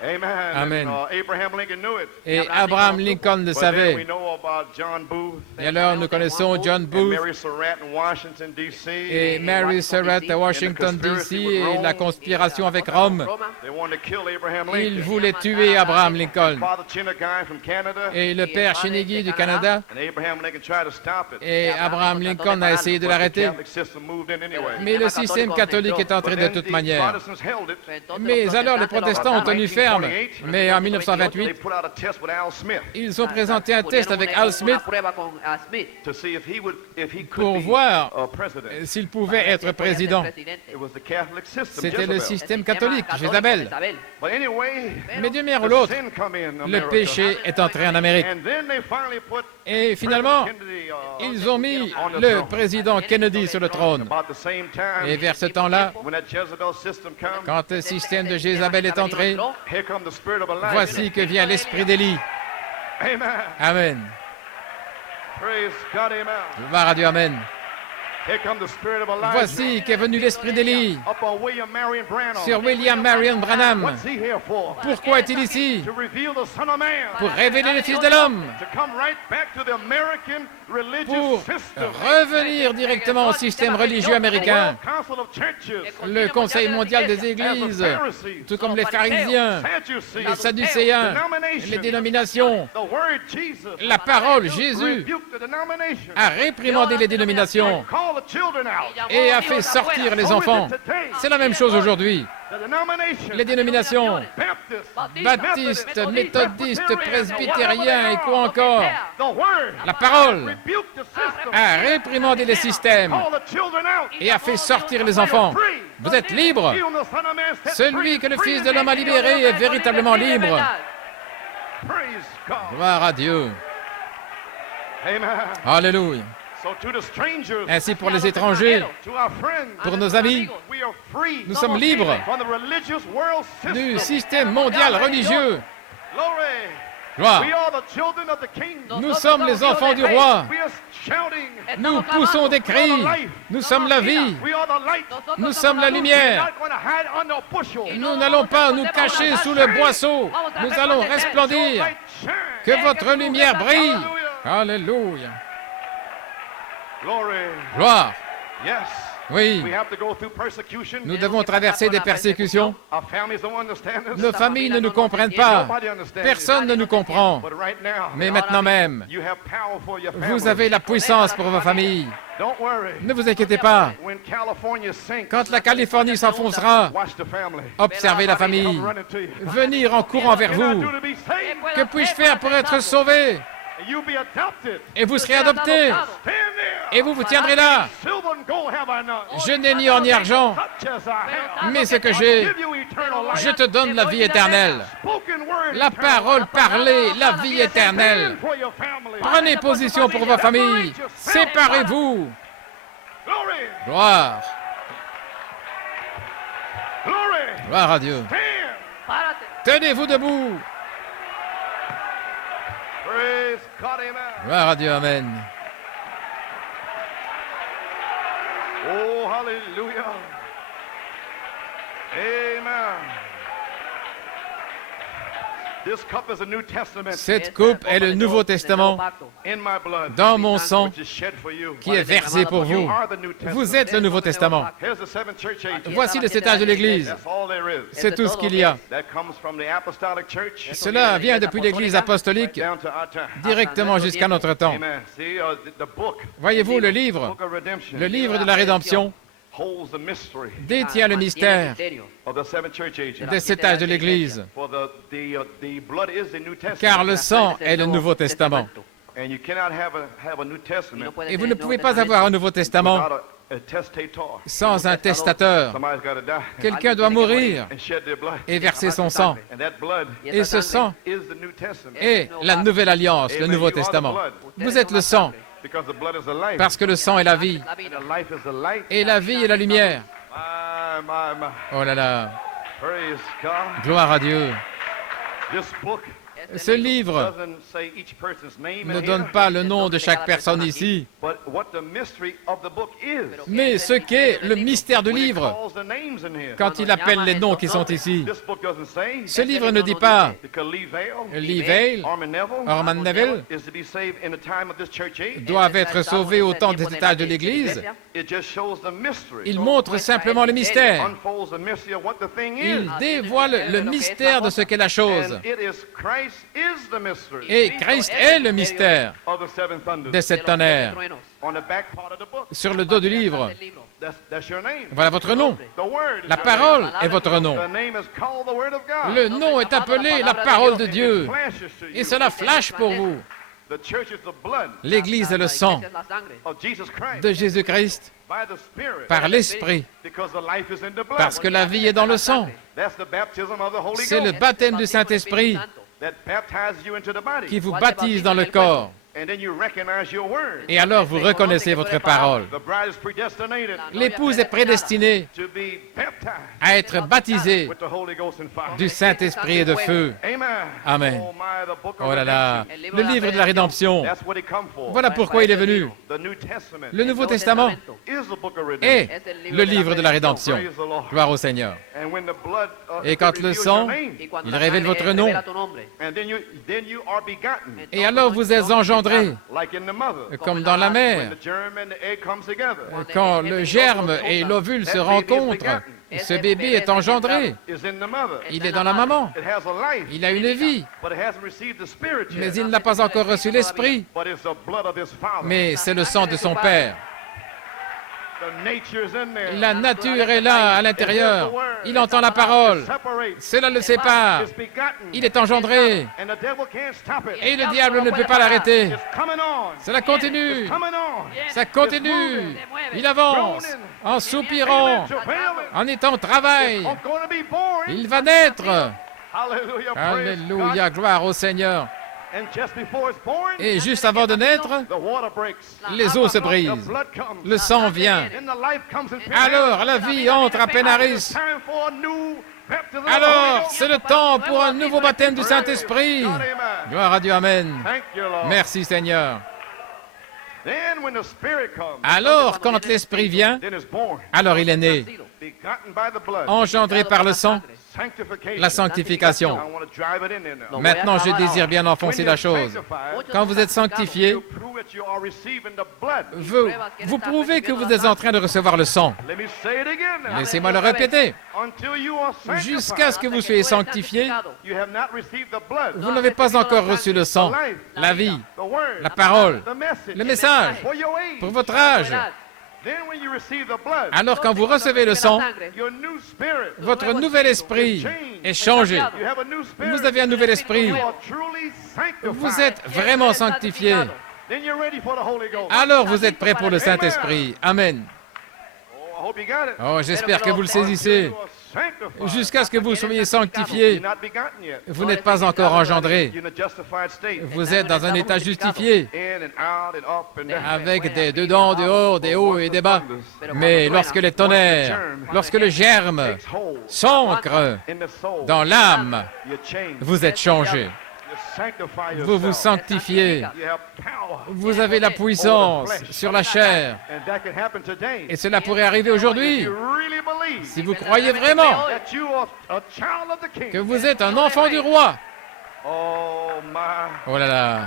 Amen. Amen. And, Abraham Lincoln knew it. Et Abraham Lincoln le But then we savait. know about John Booth Et alors nous connaissons John and Booth Mary Surratt in Washington, D.C. et Mary Surratt à Washington, D.C. et la conspiration avec Rome. They wanted to kill Abraham Ils Lincoln. voulaient tuer Abraham Lincoln. Father Chinnaguy from Canada. Et le père Chenegui du Canada. And Abraham Lincoln tried to stop it. Et Abraham Lincoln a essayé de But the l'arrêter. Catholic system moved in anyway. Mais le système catholique est entré But de then toute the manière. Protestants held it. Mais alors les protestants ont tenu ferme. Mais en They 1928, put out a test with Al Smith ils ont présenté un test avec Al Smith to see if he pour could be voir president. s'il pouvait être président. It was the Catholic system. C'était le Jezebel. système catholique, Jézabel. But anyway, Mais d'une manière ou the l'autre, sin come in le America. péché est entré en Amérique. And then they finally put Et finalement, President Kennedy, ils ont mis le président Kennedy sur le trône. about the same time. Et vers ce temps-là, When that Jezebel system comes, quand le système de Jézabel est entré, here comes the spirit of Elijah. voici que vient l'esprit d'Élie. Amen. Amen. Praise God, amen. Gloire à Dieu, Amen. Here comes the spirit of Elijah. Voici qu'est venu l'esprit d'Élie Up on William Marion Branham. sur William Marion Branham. What's he here for? Pourquoi est-il ici? To reveal the Son of Man. Pour révéler le Fils de l'homme, To come right back to the American religious pour system. revenir directement au système religieux américain. The Council of Churches. Le Conseil mondial des églises, tout comme les pharisiens, Sadducees. les sadducéens, les dénominations, The word Jesus. la parole Jésus Rebuked the denomination. a réprimandé les dénominations Call the children out. et a fait sortir les enfants. C'est la même chose aujourd'hui. The denomination. Les dénominations Baptist. baptistes, méthodistes, presbytériens et quoi encore. The word. La parole Rebuked the system. a réprimandé les systèmes Call the children out. et a fait sortir les enfants. Vous êtes libres. He whom the Son of Man set Celui free que le is free Fils de l'homme a libéré est véritablement libre. Praise God. Gloire à Dieu. Amen. Alléluia. So to the strangers, Ainsi pour les étrangers, to our friends, pour nos amis, we are free nous sommes libres from the religious world du system. système mondial religieux. Glory. Gloire. We are the children of the King. Nous sommes les enfants du roi. We are shouting. Nous poussons des cris. Nous sommes la vie. We are the light. Nous sommes la We're lumière. not going to hide under a bushel. Nous n'allons pas nous cacher sous le boisseau. Nous allons resplendir. Light shine. Que votre lumière brille. Alléluia. Glory. Gloire. Yes. Oui, We have to go through persecution. nous devons traverser des persécutions. Our families don't understand us. Nos familles ne nous comprennent pas. Nobody understands Personne ne nous comprend. us. But right now, Mais maintenant même, you have power for your vous family. avez la puissance pour vos familles. Don't worry. Ne vous inquiétez pas. When California sinks, Quand la Californie s'enfoncera, watch the family. observez la famille. Come running to you. Venir en courant vers What can I vous. do to be saved? Que puis-je faire pour être sauvé? Et vous serez adoptés. Et vous vous tiendrez là. Je n'ai ni or ni argent, mais ce que j'ai, je te donne la vie éternelle. La parole parlée, la vie éternelle. Prenez position pour vos familles. Séparez-vous. Gloire. Gloire à Dieu. Tenez-vous debout. Gloire à Dieu, amen. Oh, hallelujah. Amen. This cup is a New Testament Cette coupe est le Nouveau Testament in my blood, dans mon sang which is shed for you. qui est versé pour vous. Vous êtes le Nouveau Testament. Here's the seven church ages. Voici le 7 âges de l'Église. That's all there is. C'est tout ce qu'il y a. That comes from the apostolic church Cela vient depuis l'Église apostolique down to our time. directement jusqu'à notre temps. Amen. See, the book, Voyez-vous, le livre book of redemption, de la rédemption, holds the mystery détient le mystère of the seven church ages. des 7 âges de l'Église, For the blood is the New Testament. car le sang est le Nouveau Testament. And you cannot have a New Testament Et vous ne pouvez pas avoir un Nouveau Testament without a testator. sans un testateur. Somebody's got to die Quelqu'un doit mourir and shed their blood. et verser son sang. And that blood Et ce sang is the New Testament. est la Nouvelle Alliance, le Nouveau Testament. Vous êtes le sang, Because the blood is the life. parce que le sang est la vie, And the life is the light. et la vie est la lumière. My. Oh là là, Praise God. gloire à Dieu. This book Ce livre doesn't say each person's name ne in donne here, pas le nom de chaque personne ici, but what the mystery of the book is. mais ce qu'est le mystère du When it livre calls the names in here. quand il appelle les noms qui sont ici. This book doesn't say Ce livre ne dit pas que Lee Vale, Lee Vale, Orman Neville is to be saved in the time of this church age. doivent être sauvés au temps des étages de l'Église. It just shows the mystery. Il montre simplement le mystère. Unfolds the mystery of what the thing Il is. dévoile le mystère de ce qu'est la chose. And it is Christ is the mystery Et Christ est le mystère of the seven thunders. de cette tonnerre. On the back part of the book. Sur le dos du livre, That's your name. voilà votre nom. The word. La parole est votre nom. The name is called the word of God. Le nom est appelé la parole de Dieu. Flashes to you. Et cela flash pour vous. The church is the blood L'Église est le sang of Jesus Christ de Jésus-Christ by the Spirit. par l'Esprit, Because the life is in the blood. parce que la vie est dans le sang. That's the baptism of the Holy C'est le Ghost baptême du Saint-Esprit that baptizes you into the body. qui vous baptise dans le corps. And then you recognize your word. Et alors vous reconnaissez votre parole. The bride is predestinated L'épouse est prédestinée to be baptized à être baptisée with the Holy Ghost and fire. du Saint-Esprit et de feu. Amen. Amen. Oh my, the book of Oh là là, redemption. le livre de la rédemption. That's what he come for. Voilà pourquoi il est venu. The New Testament Le Nouveau Testament is the book of redemption. est le livre de la rédemption. Praise the Lord. Gloire au Seigneur. And when the blood Et quand le sang, il révèle votre nom. and then you are begotten Et alors vous êtes engendrés, like in the mother. comme dans la When mère. the germ and the egg comes together. Quand le germe et l'ovule se rencontrent, ce bébé est engendré. Is in the mother. Il est dans la maman. It has a life, Il a une vie, but it hasn't received the spirit yet. mais il n'a pas encore reçu l'Esprit. But it's the blood of his father. Mais c'est le sang de son Père. The nature's in there. La nature est là, à l'intérieur. Il entend la parole. Cela le sépare. It's begotten. Il est engendré. And the devil can't stop it. Et le diable ne peut pas l'arrêter. It's coming on. Cela continue. Coming on. Ça continue. Il avance en soupirant, en étant au travail. I'm going to be born. Il va naître. Hallelujah. Praise Alléluia, God. gloire au Seigneur. And just before it's born, Et juste avant de naître, the water breaks. les eaux se The brisent. blood comes. Le sang vient. And the life comes in Alors la vie entre à Pénaris. Time for a new baptism of the Holy Alors Ghost. c'est le temps pour un nouveau baptême du Saint-Esprit. God, amen. Gloire à Dieu, Amen. Thank you, Lord. Merci Seigneur. Then when the Spirit comes, Alors quand l'Esprit vient, then it's born. alors il est né, Begotten by the blood. engendré par le sang, Sanctification. la sanctification. I want to drive it in there now. Maintenant je désire bien enfoncer la chose. Quand vous êtes sanctifié, You prove that you are receiving the blood. vous prouvez que vous êtes en train de recevoir le sang. Let me say it again now. Laissez-moi le répéter. Until you are sanctified, Jusqu'à ce que vous soyez sanctifiés, you have not received the blood. vous n'avez pas encore reçu le sang, la vie, The word. la parole, The message. le message For your age. pour votre âge. Alors quand vous recevez le sang, votre nouvel esprit est changé. Vous avez un nouvel esprit. Vous êtes vraiment sanctifié. Alors vous êtes prêt pour le Saint-Esprit. Amen. Oh, j'espère que vous le saisissez. Jusqu'à ce que vous soyez sanctifiés, vous n'êtes pas encore engendré. Vous êtes dans un état justifié, avec des dedans, dehors, des hauts et des bas. Mais lorsque les tonnerres, lorsque le germe s'ancre dans l'âme, vous êtes changé. Vous vous sanctifiez. Vous avez la puissance sur la chair. Et cela pourrait arriver aujourd'hui. Si vous croyez vraiment que vous êtes un enfant du roi. Oh là là.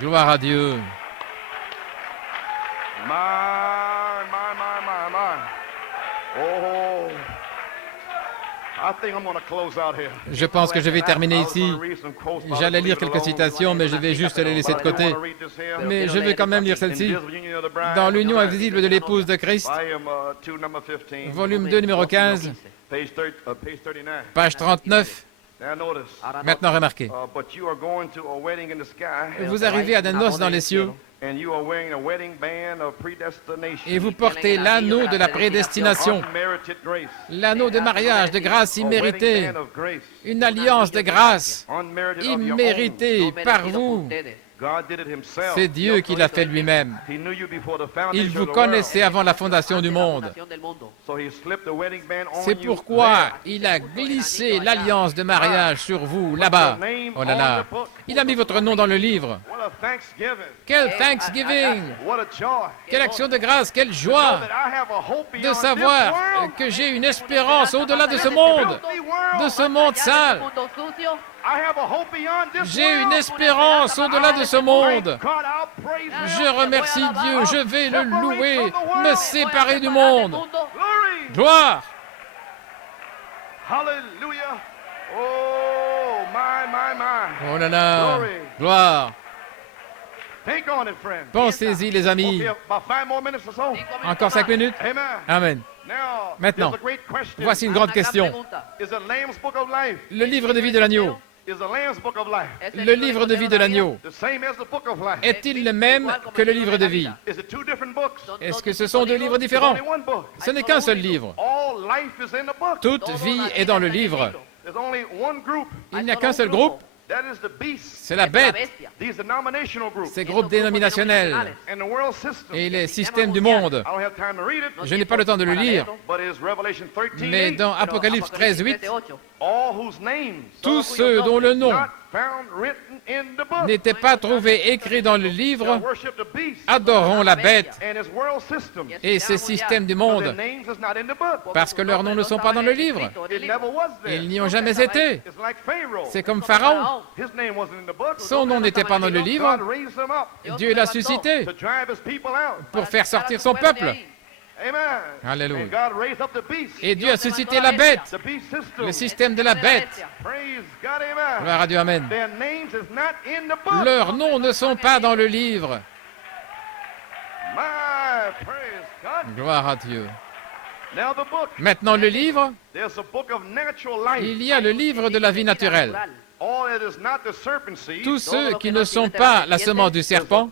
Gloire à Dieu. Je pense que je vais terminer ici. J'allais lire quelques citations, mais je vais juste les laisser de côté. Mais je vais quand même lire celle-ci. Dans l'union invisible de l'épouse de Christ, volume 2, numéro 15, page 39. Maintenant, remarquez. Vous arrivez à des noces dans les cieux et vous portez l'anneau de la prédestination, l'anneau de mariage de grâce imméritée, une alliance de grâce imméritée par vous. C'est Dieu qui l'a fait lui-même. Il vous connaissait avant la fondation du monde. C'est pourquoi il a glissé l'alliance de mariage sur vous, là-bas. Oh là là. Il a mis votre nom dans le livre. Quel Thanksgiving! Quelle action de grâce, quelle joie de savoir que j'ai une espérance au-delà de ce monde sale. J'ai une espérance au-delà de ce monde. Je remercie Dieu, je vais le louer, me séparer du monde. Gloire! Oh là là! Gloire! Pensez-y, les amis. Encore 5 minutes? Amen. Maintenant, voici une grande question. Le livre de vie de l'agneau. Le livre de vie de l'agneau est-il le même que le livre de vie? Est-ce que ce sont deux livres différents? Ce n'est qu'un seul livre. Toute vie est dans le livre. Il n'y a qu'un seul groupe. C'est la bête, ces groupes dénominationnels et les systèmes du monde. Je n'ai pas le temps de le lire, mais dans Apocalypse 13:8, tous ceux dont le nom n'était pas trouvé écrit dans le livre adoreront la bête et ses systèmes du monde, parce que leurs noms ne sont pas dans le livre. Ils n'y ont jamais été. C'est comme Pharaon. Son nom n'était pas dans le livre. Dieu l'a suscité pour faire sortir son peuple. Alléluia. Et Dieu a suscité la bête, le système de la bête. Gloire à Dieu, amen. Leurs noms ne sont pas dans le livre. Gloire à Dieu. Maintenant, le livre, il y a le livre de la vie naturelle. Tous ceux qui ne sont pas la semence du serpent,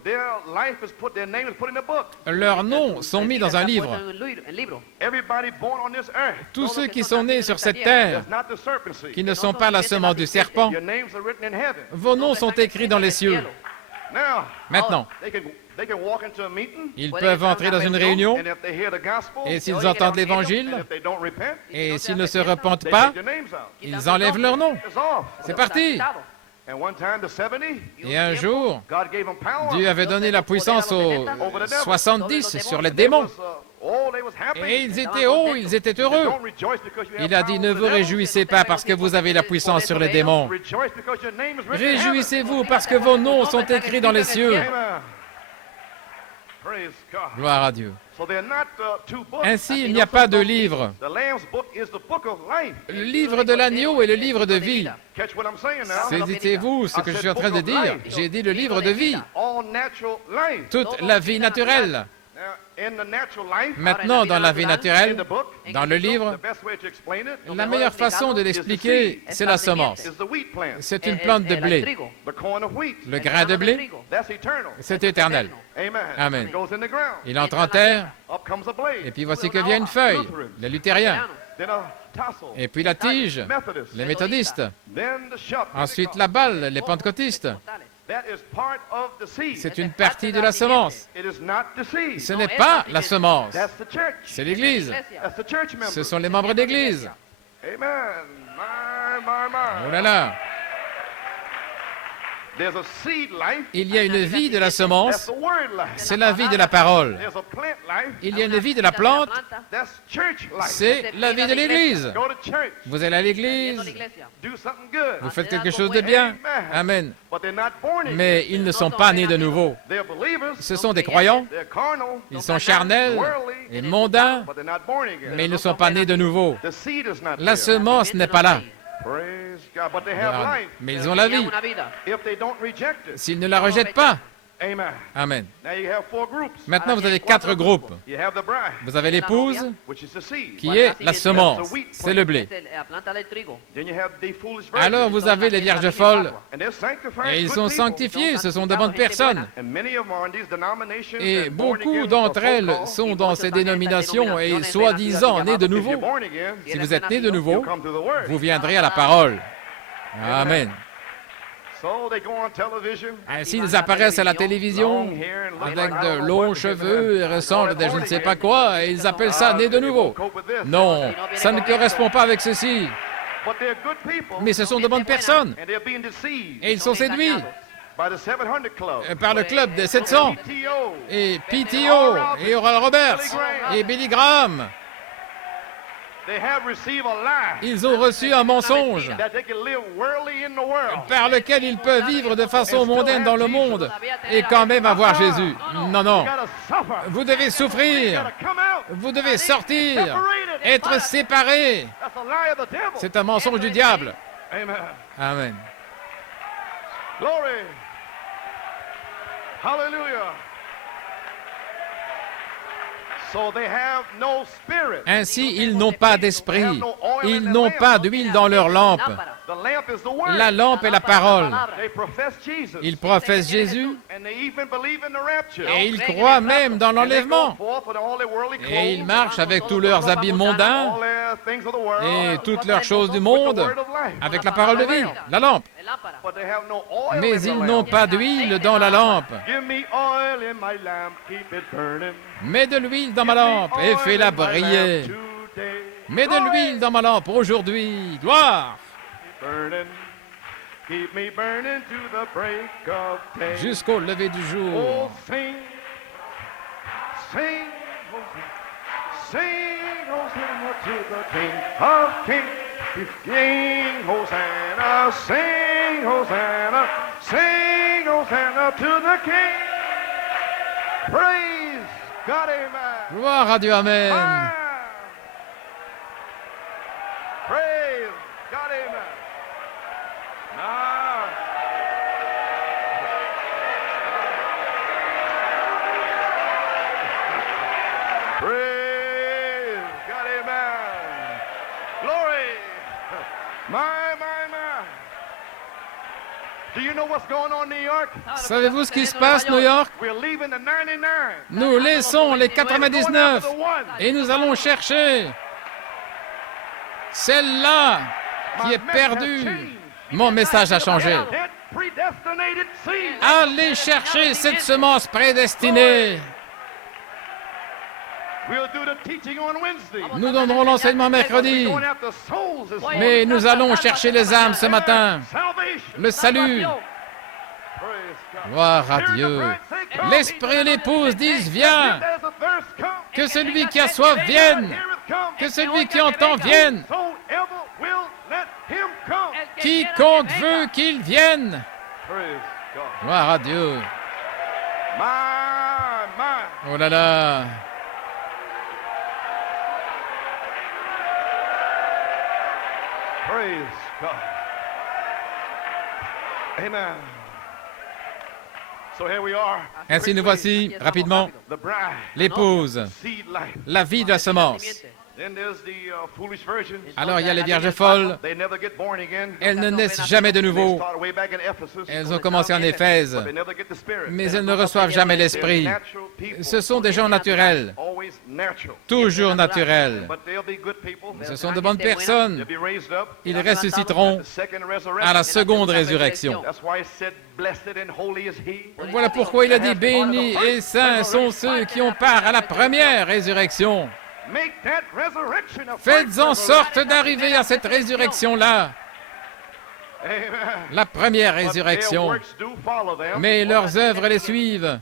leurs noms sont mis dans un livre. Tous ceux qui sont nés sur cette terre, qui ne sont pas la semence du serpent, vos noms sont écrits dans les cieux. Maintenant, ils peuvent entrer dans une réunion et s'ils entendent l'Évangile et s'ils ne se repentent pas, ils enlèvent leur nom. C'est parti. Et un jour, Dieu avait donné la puissance aux 70 sur les démons. Et ils étaient hauts, ils étaient heureux. Il a dit, ne vous réjouissez pas parce que vous avez la puissance sur les démons. Réjouissez-vous parce que vos noms sont écrits dans les cieux. Gloire à Dieu. Ainsi, il n'y a pas de livre. Le livre de l'agneau est le livre de vie. Saisissez-vous ce que je suis en train de dire. J'ai dit le livre de vie. Toute la vie naturelle. Maintenant, dans la vie naturelle, dans le livre, la meilleure façon de l'expliquer, c'est la semence. C'est une plante de blé. Le grain de blé, c'est éternel. Amen. Il entre en terre, et puis voici que vient une feuille, les luthériens. Et puis la tige, les méthodistes. Ensuite la balle, les pentecôtistes. C'est une partie de la semence. Ce n'est pas la semence, c'est l'Église. Ce sont les membres d'Église. Oh là là! Il y a une vie de la semence, c'est la vie de la parole. Il y a une vie de la plante, c'est la vie de l'Église. Vous allez à l'Église, vous faites quelque chose de bien. Amen. Mais ils ne sont pas nés de nouveau. Ce sont des croyants, ils sont charnels et mondains, mais ils ne sont pas nés de nouveau. La semence n'est pas là. Mais ils ont la vie. S'ils ne la rejettent pas. Amen. Maintenant, vous avez 4 groupes. Vous avez l'épouse, qui est la semence, c'est le blé. Alors, vous avez les vierges folles, et ils sont sanctifiés, ce sont de bonnes personnes. Et beaucoup d'entre elles sont dans ces dénominations et soi-disant nées de nouveau. Si vous êtes nés de nouveau, vous viendrez à la parole. Amen. Ainsi, ils apparaissent à la télévision avec de longs cheveux et ressemblent à je ne sais pas quoi, et ils appellent ça « nés de nouveau ». Non, ça ne correspond pas avec ceci. Mais ce sont de bonnes personnes. Et ils sont séduits par le club des 700, et PTO, et Oral Roberts, et Billy Graham. Ils ont reçu un mensonge par lequel ils peuvent vivre de façon mondaine dans le monde et quand même avoir Jésus. Non, non. Vous devez souffrir. Vous devez sortir. Être séparés. C'est un mensonge du diable. Amen. Hallelujah. Ainsi, ils n'ont pas d'esprit, ils n'ont pas d'huile dans leur lampe. La lampe est la parole. Ils professent Jésus et ils croient même dans l'enlèvement. Et ils marchent avec tous leurs habits mondains et toutes leurs choses du monde avec la parole de vie, la lampe. Mais ils n'ont pas d'huile dans la lampe. Mets de l'huile dans ma lampe et fais-la briller. Mets de l'huile dans ma lampe aujourd'hui. Gloire! Jusqu'au lever du jour. Sing Hosanna, sing Hosanna, sing Hosanna to the King. Praise God, amen. Gloire à Dieu, amen. Praise God, amen. Praise God, amen. Glory. Savez-vous ce qui se passe, New York? Nous laissons les 99 et nous allons chercher celle-là qui est perdue. Mon message a changé. Allez chercher cette semence prédestinée. Nous donnerons l'enseignement mercredi, mais nous allons chercher les âmes ce matin. Le salut. Gloire à Dieu. L'Esprit et l'épouse disent, viens. Que celui qui a soif vienne. Que celui qui entend vienne. Quiconque veut qu'il vienne. Gloire à Dieu. Oh là là. Praise God. Amen. Ainsi nous voici, rapidement, l'épouse, la vie de la semence. Alors il y a les vierges folles, elles ne naissent jamais de nouveau. Elles ont commencé en Éphèse, mais elles ne reçoivent jamais l'Esprit. Ce sont des gens naturels, toujours naturels. Ce sont de bonnes personnes. Ils ressusciteront à la seconde résurrection. Voilà pourquoi il a dit, bénis et saints sont ceux qui ont part à la première résurrection. Faites en sorte d'arriver à cette résurrection-là, la première résurrection. Mais leurs œuvres les suivent.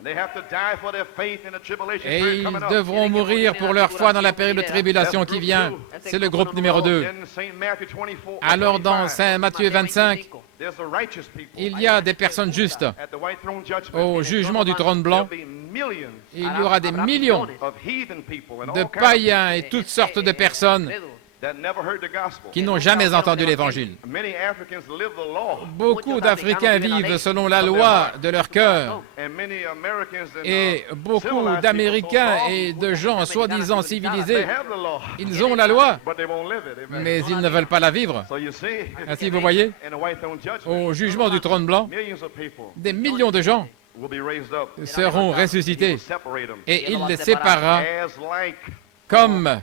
Et ils devront mourir pour leur foi dans la période de tribulation qui vient. C'est le groupe numéro 2. Alors dans Saint Matthieu 25, il y a des personnes justes. Au jugement du trône blanc, il y aura des millions de païens et toutes sortes de personnes qui n'ont jamais entendu l'Évangile. Beaucoup d'Africains vivent selon la loi de leur cœur. Et beaucoup d'Américains et de gens soi-disant civilisés, ils ont la loi, mais ils ne veulent pas la vivre. Ainsi, vous voyez, au jugement du trône blanc, des millions de gens seront ressuscités et il les séparera comme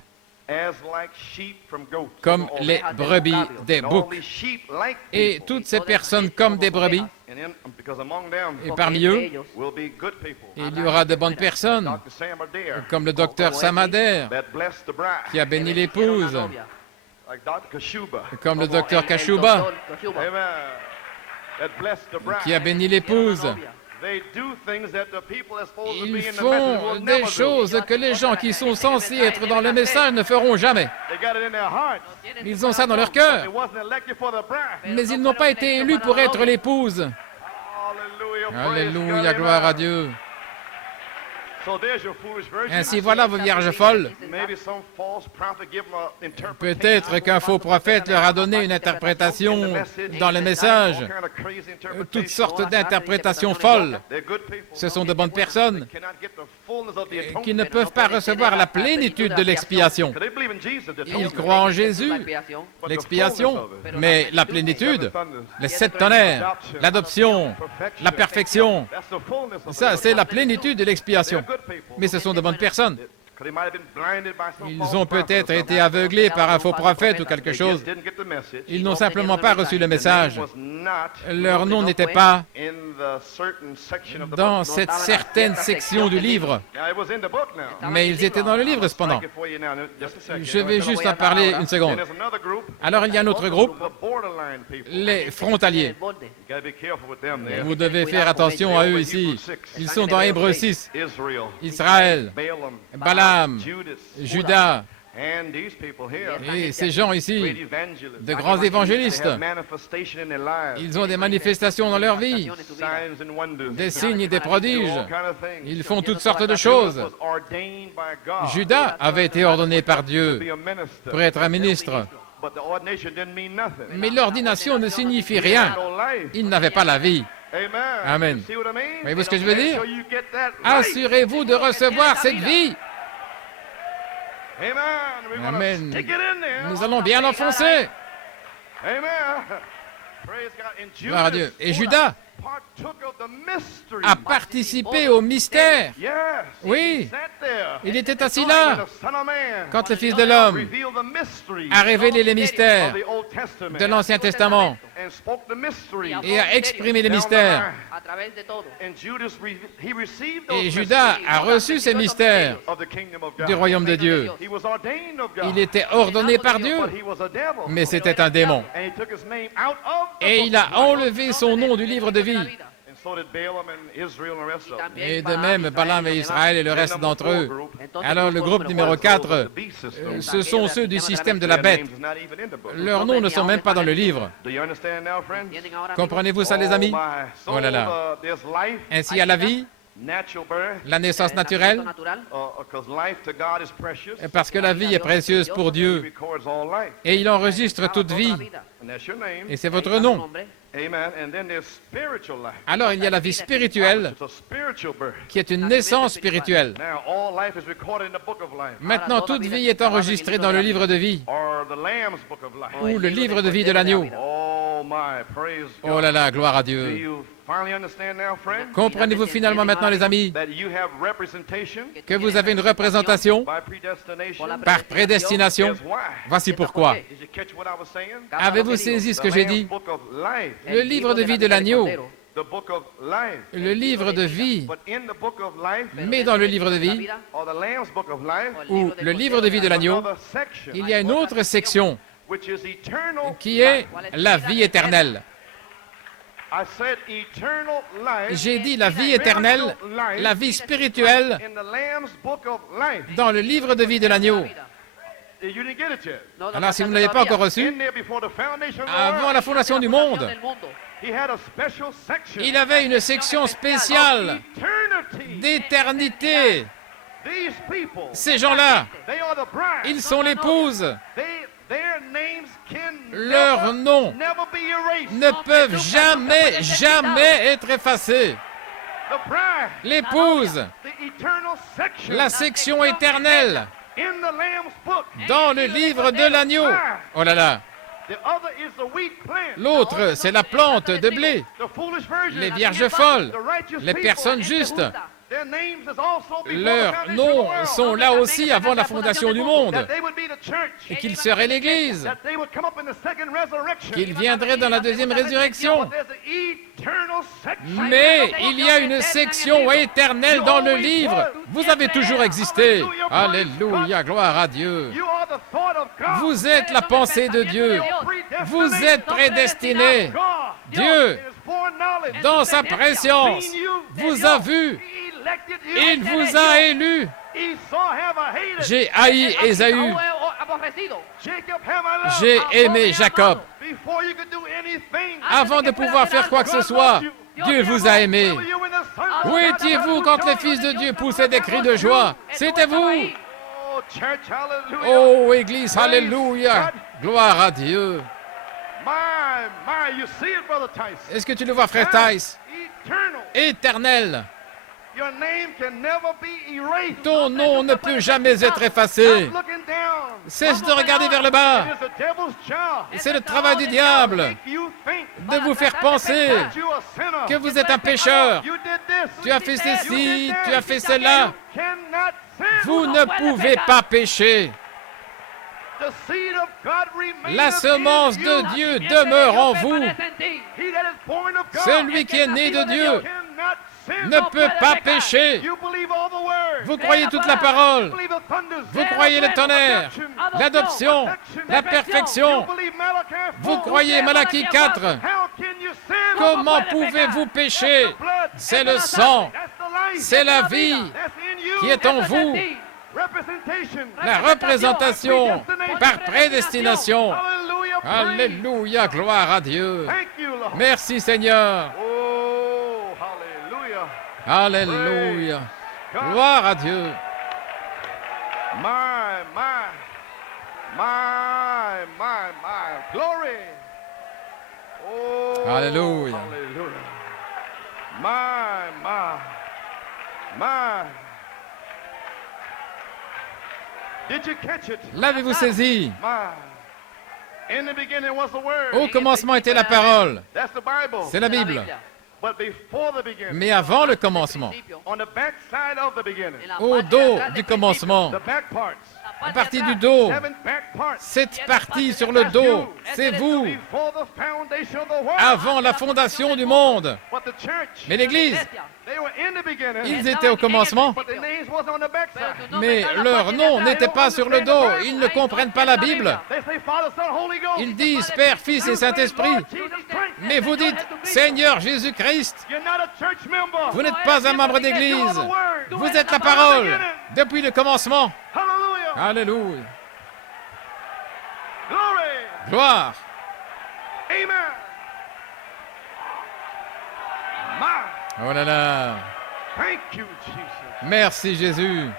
les brebis des boucs. Et toutes ces personnes comme des brebis, et parmi eux, il y aura de bonnes personnes, comme le docteur Samader, qui a béni l'épouse, comme le docteur Kashuba, qui a béni l'épouse. Ils font des choses que les gens qui sont censés être dans le message ne feront jamais. Ils ont ça dans leur cœur. Mais ils n'ont pas été élus pour être l'épouse. Alléluia, gloire à Dieu. Ainsi, voilà vos vierges folles. Peut-être qu'un faux prophète leur a donné une interprétation dans le message, toutes sortes d'interprétations folles. Ce sont de bonnes personnes qui ne peuvent pas recevoir la plénitude de l'expiation. Ils croient en Jésus, l'expiation, mais la plénitude, les 7 tonnerres, l'adoption, la perfection, ça c'est la plénitude de l'expiation. Mais ce sont de bonnes personnes. Ils ont peut-être été aveuglés par un faux prophète ou quelque chose. Ils n'ont simplement pas reçu le message. Leur nom n'était pas dans cette certaine section du livre. Mais ils étaient dans le livre cependant. Je vais juste en parler une seconde. Alors il y a un autre groupe, les frontaliers. Vous devez faire attention à eux ici. Ils sont dans Hébreux 6. Israël, Balaam, Judas, et ces gens ici, de grands évangélistes, ils ont des manifestations dans leur vie, des signes et des prodiges. Ils font toutes sortes de choses. Judas avait été ordonné par Dieu pour être un ministre. Mais l'ordination ne signifie rien. Il n'avait pas la vie. Amen. Voyez-vous ce que je veux dire? Assurez-vous de recevoir cette vie. Amen. Nous allons bien l'enfoncer. Gloire à Dieu. Et Judas a participé au mystère. Oui, il était assis là quand le Fils de l'homme a révélé les mystères de l'Ancien Testament et a exprimé les mystères. Et Judas a reçu ces mystères du royaume de Dieu. Il était ordonné par Dieu, mais c'était un démon. Et il a enlevé son nom du livre de vie. Et de même, Balaam et Israël et le reste d'entre eux. Alors le groupe numéro 4, ce sont ceux du système de la bête. Leurs noms ne sont même pas dans le livre. Comprenez-vous ça, les amis? Oh là là. Ainsi, il y a la vie, la naissance naturelle, parce que la vie est précieuse pour Dieu et il enregistre toute vie. Et c'est votre nom. Alors il y a la vie spirituelle qui est une naissance spirituelle. Maintenant, toute vie est enregistrée dans le livre de vie ou le livre de vie de l'agneau. Oh là là, gloire à Dieu. Comprenez-vous finalement maintenant, les amis, que vous avez une représentation par prédestination? Voici pourquoi. Avez-vous saisi ce que j'ai dit? Le livre de vie de l'agneau, le livre de vie, mais dans le livre de vie, ou le livre de vie de l'agneau, il y a une autre section qui est la vie éternelle. J'ai dit la vie éternelle, la vie spirituelle dans le livre de vie de l'agneau. Alors, si vous ne l'avez pas encore reçu, avant la fondation du monde, il avait une section spéciale d'éternité. Ces gens-là, ils sont l'épouse. Leurs noms ne peuvent jamais être effacés. L'épouse, la section éternelle, dans le livre de l'agneau. Oh là là. L'autre, c'est la plante de blé, les vierges folles, les personnes justes. Leurs noms sont là aussi avant la fondation du monde, et qu'ils seraient l'Église, qu'ils viendraient dans la deuxième résurrection. Mais il y a une section éternelle dans le livre. Vous avez toujours existé. Alléluia, gloire à Dieu. Vous êtes la pensée de Dieu. Vous êtes prédestinés. Dieu, dans sa préscience, vous a vu. Il vous a élu. J'ai haï Ésaü. J'ai aimé Jacob. Avant de pouvoir faire quoi que ce soit, Dieu vous a aimé. Où étiez-vous quand les fils de Dieu poussaient des cris de joie? C'était vous. Oh, Église, alléluia. Gloire à Dieu. Est-ce que tu le vois, frère Tice? Éternel. Ton nom ne peut jamais être effacé. Cesse de regarder vers le bas. C'est le travail du diable de vous faire penser que vous êtes un pécheur. Tu as fait ceci, tu as fait cela. Vous ne pouvez pas pécher. La semence de Dieu demeure en vous. Celui qui est né de Dieu ne peut pas pécher. Vous croyez toute la parole. Vous croyez le tonnerre, l'adoption, la perfection. Vous croyez Malachie 4. Comment pouvez-vous pécher? C'est le sang, c'est la vie qui est en vous. La représentation par prédestination. Alléluia, gloire à Dieu. Merci Seigneur. Alléluia. Gloire à Dieu. Alléluia. L'avez-vous saisi? Au commencement était la parole. C'est la Bible. Mais avant le commencement, au dos du commencement, la partie du dos, cette partie sur le dos, c'est vous, avant la fondation du monde. Mais l'Église, ils étaient au commencement, mais leur nom n'était pas sur le dos. Ils ne comprennent pas la Bible. Ils disent Père, Fils et Saint-Esprit. Mais vous dites Seigneur Jésus-Christ. Vous n'êtes pas un membre d'Église. Vous êtes la parole depuis le commencement. Alléluia. Gloire. Oh là là. Thank you, Jesus. Merci Jésus.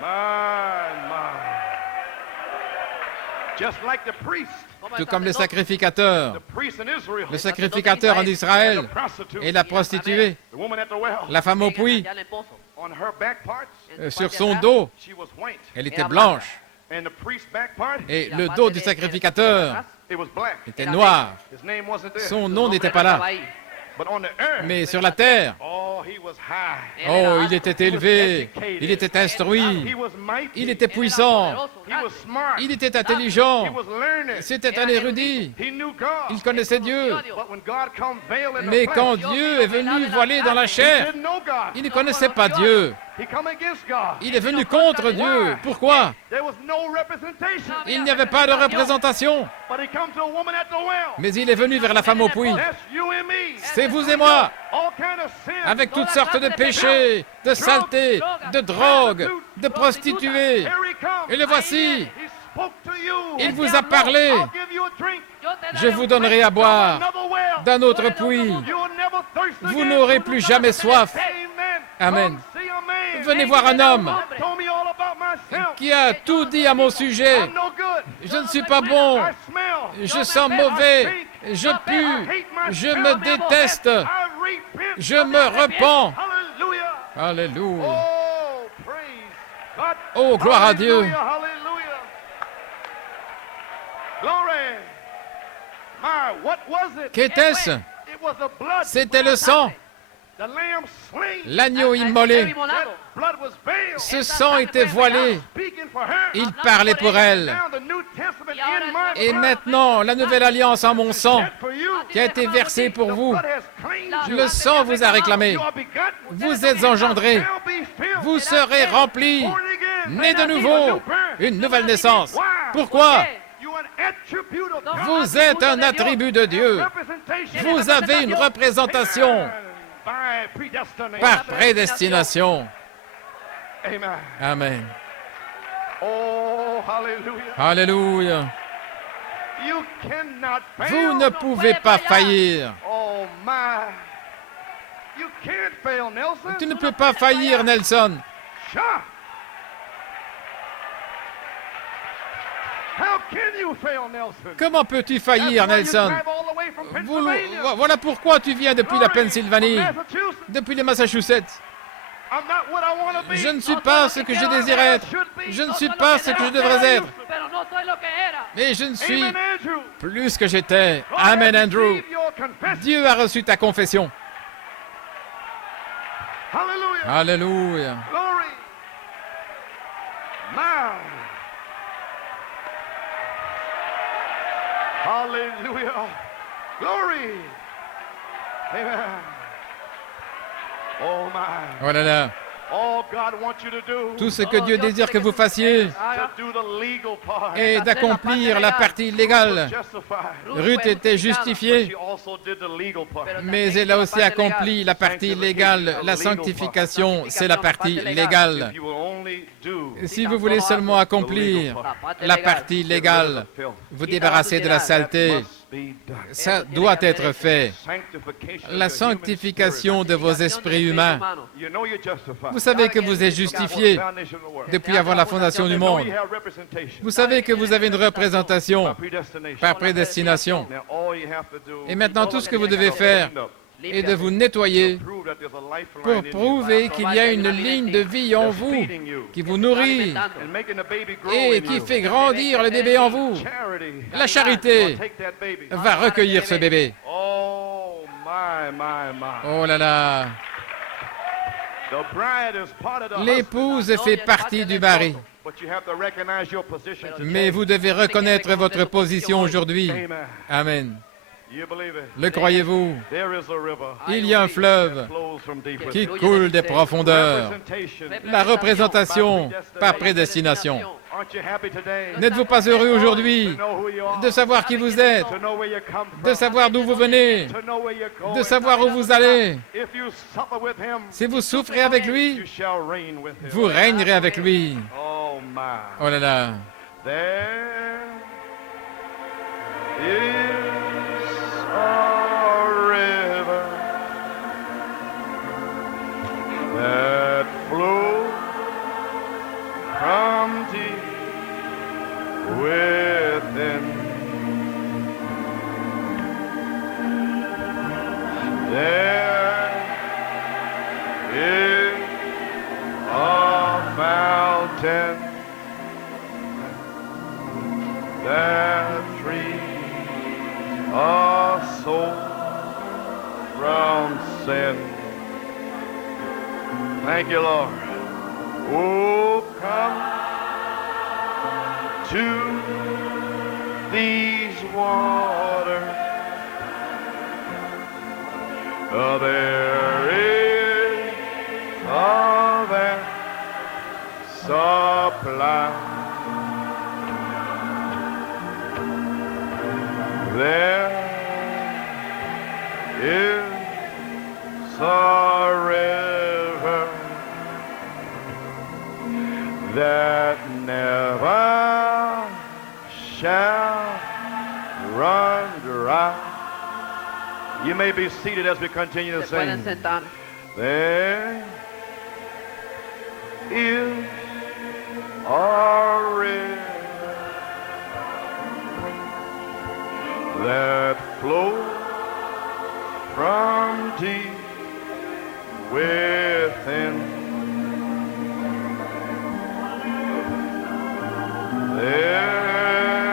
My. Just like the priest. Tout comme le sacrificateur. The priest in Israel. Le sacrificateur en Israël et la prostituée, The woman at the well. la femme au puits, On her back parts, sur son dos, she was white. elle était blanche. And the priest's back part, Et le dos du sacrificateur it was black. était noir. His name wasn't there. Son nom n'était pas là. But on the earth, Mais sur la terre, oh, he was high. oh, il était élevé, il était instruit, He was mighty. il était puissant, He was smart. il était intelligent, He was learned. c'était un érudit, He knew God. il connaissait Dieu. But when God come veiled in the Mais flesh, quand Dieu est venu voilé dans la he chair, didn't know God. il ne connaissait pas Dieu. He come against God. Il est venu contre Dieu. Pourquoi? There was no representation. Il n'y avait pas de représentation. But he come to a woman at the well. Mais il est venu vers la femme au puits. That's you and me. C'est vous et moi, All kind of sin. avec toutes sortes de péchés, de saletés, de drogue, de prostituées. Here he comes. Et le voici. He spoke to you. Il vous a parlé. I'll give you a drink. Je vous donnerai à boire Another well. d'un autre puits. You'll never thirst Vous again. n'aurez plus jamais soif. Amen. Amen. Come see a man. Venez voir un homme Told me all about myself. qui a tout dit à mon sujet. I'm no good. Je ne suis pas bon. I smell. Je sens mauvais. Je pue. Je me déteste. I repent. Je me repens. Hallelujah. Alléluia. Oh, praise God. Oh, gloire à Dieu. Hallelujah, hallelujah. Glory. My, what was it? Qu'était-ce? It was the blood. C'était le sang, The lamb slain. l'agneau immolé. That blood was veiled. Ce sang était voilé. Speaking for her. Il parlait pour elle. Now the New Testament in my Et blood. maintenant, la nouvelle alliance en mon sang, That for you. qui a été versée pour vous. Blood has cleansed you. Le sang vous a réclamé. You are begotten. Vous êtes engendrés. Shall be filled. Vous serez remplis, Born again. nés de nouveau, une nouvelle naissance. Pourquoi? You are an attribute of God. Vous êtes un attribut de Dieu. Representation. Vous avez une représentation By predestination. par prédestination. Amen. Amen. Oh, hallelujah. Alléluia. You cannot fail. Vous ne pouvez pas faillir. Oh, my. You can't fail, Nelson. Tu ne peux pas faillir, Nelson. Sure. How can you fail, Nelson? Comment peux-tu That's faillir, why you Nelson? drive all the way from Pennsylvania. Voilà pourquoi tu viens depuis la Pennsylvanie, Massachusetts. depuis les Massachusetts. I'm not what I want to be. Je ne suis pas ce que je désirais être. Je ne suis pas ce que je devrais être. Mais je ne suis Amen, Andrew. plus que j'étais. God Amen, has Andrew. received your confession. Dieu a reçu ta confession. Hallelujah. Alléluia. Glory. My. Hallelujah. Glory. Amen. Oh my. Oh là là. All God wants you to do Tout ce que Dieu désire que vous fassiez to do the legal part. est d'accomplir la partie légale. Justified. Ruth était justifiée, She also did the legal part. mais elle a aussi accompli la partie légale. La sanctification, c'est la partie légale. If you will only do Si vous voulez seulement accomplir la partie légale, vous débarrasser de la saleté, be done. ça doit être fait. Sanctification La of the human sanctification de vos esprits humains. spirit. You know you're justified. Vous savez que vous êtes justifié Foundation of the world. depuis avant la fondation du You know monde. you have representation. Vous savez que vous avez une représentation Predestination. par prédestination. Now all you have to do Et maintenant, tout ce que vous devez faire est de vous nettoyer prove that there's a lifeline pour in you. prouver qu'il y a une ligne de vie en vous qui vous nourrit And making the baby grow et in qui you. fait grandir le bébé en vous. Charity La charité will take that baby. va recueillir ce bébé. Oh my. Oh là là. The bride is part of the husband, L'épouse fait partie du mari. but you have to recognize your position today. Mais vous devez reconnaître votre position aujourd'hui. Amen. Amen. You believe it? Le croyez-vous? There is a river Il y a un fleuve flows from deep qui within. coule des profondeurs. Representation. La représentation par prédestination. Aren't you happy today? N'êtes-vous pas heureux aujourd'hui To know who you are. de savoir qui vous êtes, To know where you come de from. savoir d'où vous venez, To know where you're going. de savoir où vous allez? If you suffer with him, Si vous souffrez avec lui, you shall reign with him. vous régnerez avec lui. Oh my. Oh là là. There is a river sin. Thank you, Lord. Oh, come to these waters. There is a vast supply. There is a river that never shall run dry. You may be seated as we continue to sing. There is a river that flows from deep within.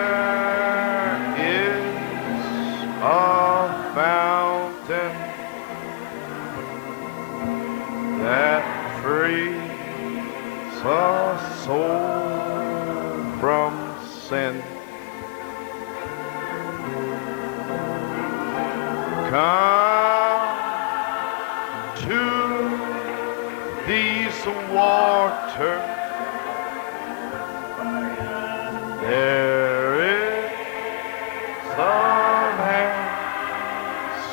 There is a fountain that frees a soul from sin. Come to these waters. There is some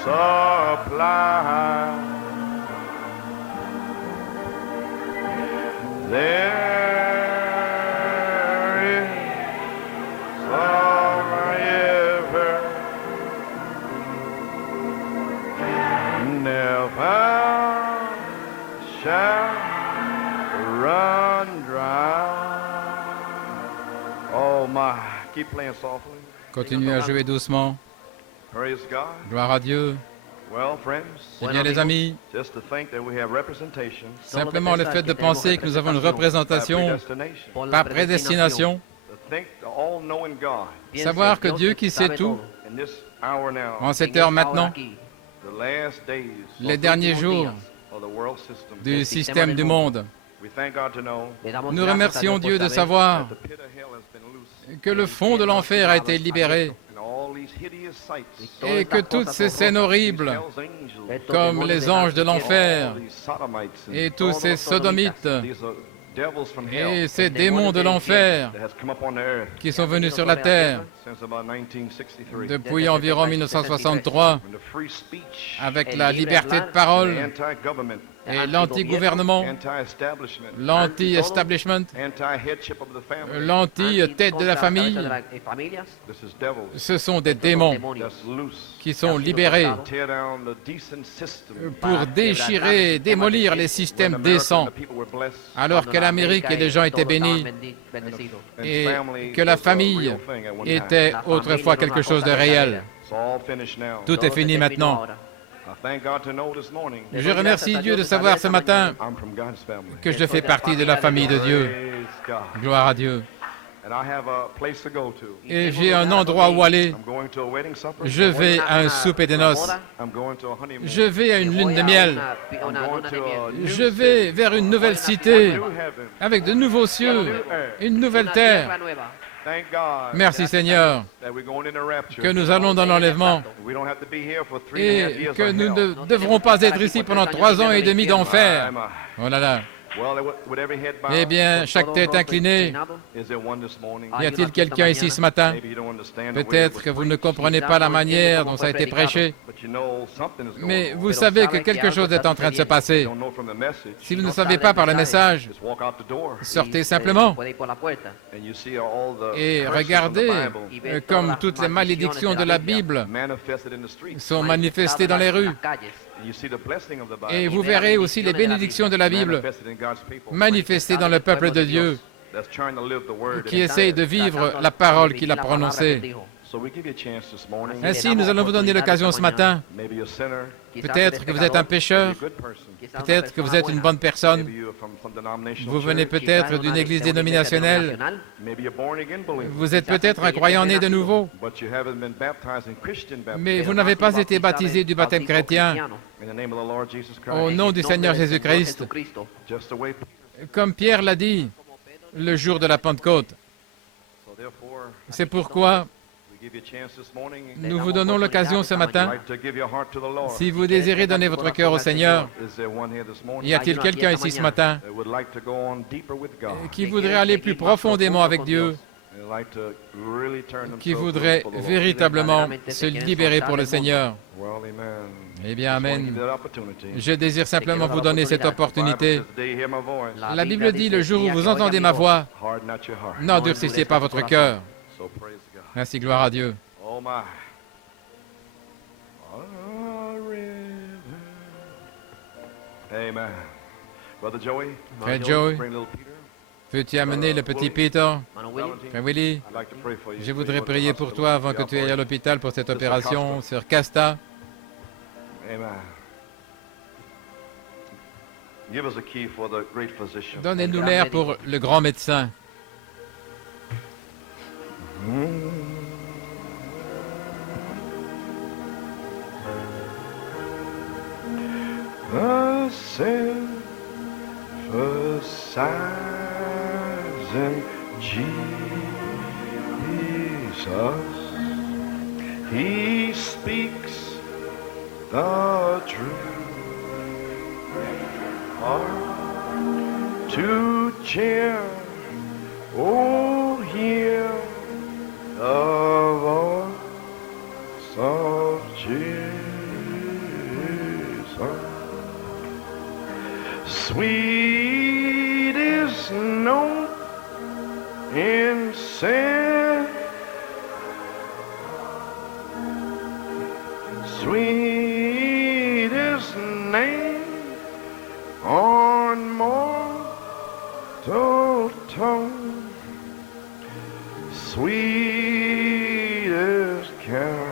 supply. There is some river never shall run dry. Oh my, keep playing softly. Continuez à jouer doucement. Praise God. Gloire à Dieu. Well, friends, Eh bien, les amis, just to think that we have representation simplement le fait de penser que nous avons une représentation par prédestination, to think the all-knowing God savoir que Dieu qui sait tout, in this hour now, en cette heure maintenant, the last days les derniers jours of the world system, du système du monde, we thank God to know nous remercions Dieu de savoir the pit of hell has been loosed que le fond de l'enfer a été libéré and all these hideous sights, et que toutes ces scènes horribles, hell's angels, comme les anges de l'enfer all these sodomites and et tous ces sodomites these are devils from et hell ces démons de l'enfer that has come upon the earth qui sont venus sur la terre since about 1963. depuis environ 1963 When the free speech, avec la liberté de parole anti-government, et l'anti-gouvernement, anti-establishment, l'anti-establishment, anti-headship of the family, l'anti-tête de la famille, this is devils ce sont des démons that's loose. qui sont libérés Tear down the decent system. pour déchirer, démolir les systèmes décents, The people were blessed. alors que l'Amérique et les gens étaient bénis And et family que la was a famille real thing at one time. était autrefois quelque chose de réel. It's all finished now. Tout est fini maintenant. I thank God to know this morning Je remercie Dieu de savoir ce matin I'm from God's family. que je fais partie de la famille de Dieu. Praise God. Gloire à Dieu. And I have a place to go to. Et j'ai un endroit où aller. I'm going to a wedding supper. Je vais à un souper de noces. I'm going to a honeymoon. Je vais à une lune de miel. I'm going to a new Je vais vers une nouvelle cité new heaven. avec de nouveaux cieux, une nouvelle terre. Thank God Merci Seigneur that we're going in the rapture. que nous allons dans l'enlèvement We don't have to be here for 3.5 et years que of nous hell. ne devrons pas être ici pendant 3 ans et demi d'enfer. My, my. Oh là là. Well, with every head bowed, Eh bien, chaque tête inclinée. is there one this morning? Y a-t-il quelqu'un ici ce matin? Maybe you don't understand the way it Peut-être was que vous ne preached, comprenez pas la manière dont ça a été prêché, but you know something is going mais on. vous savez que quelque chose est en train de se You passer. don't know from the message. Si vous ne savez pas par le message, Just walk out the door sortez simplement and you see all the et curses from the regardez Bible comme toutes les malédictions de la Bible manifested in the streets. sont manifestées dans les rues. And you see the blessing of the Bible Et vous verrez aussi les bénédictions de la Bible manifested in God's people manifestées dans le peuple de Dieu that's trying to live the word. qui essaye de vivre la parole qu'il a prononcée. So we give you a chance this morning. Ainsi, nous allons vous donner l'occasion ce matin. Maybe you're a sinner, Peut-être que vous êtes un pécheur, you're a good person. peut-être que vous êtes une bonne personne, Maybe you're from some denominational vous venez church. peut-être d'une église dénominationnelle, Maybe you're born again believer. vous êtes peut-être un croyant né de nouveau, But you haven't been baptized in Christian baptism. mais vous n'avez pas été baptisé du baptême chrétien Au nom du Seigneur Jésus-Christ, comme Pierre l'a dit le jour de la Pentecôte. C'est pourquoi nous vous donnons l'occasion ce matin, si vous désirez donner votre cœur au Seigneur, y a-t-il quelqu'un ici ce matin qui voudrait aller plus profondément avec Dieu, qui voudrait véritablement se libérer pour le Seigneur? Eh bien, amen. Je désire simplement vous donner cette opportunité. La Bible dit, le jour où vous entendez ma voix, n'endurcissez pas votre cœur. Merci, gloire à Dieu. Frère Joey, veux-tu amener le petit Peter? Frère Willy, je voudrais prier pour toi avant que tu ailles à l'hôpital pour cette opération. Sœur Casta. Donnez-nous l'air pour le grand médecin. He speaks the truth to cheer. Oh, hear the voice of Jesus. Sweetest note in sin, sweetest name on mortal tongue, sweetest carol,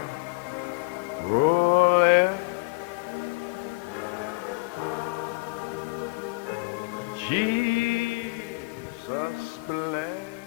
Jesus bless.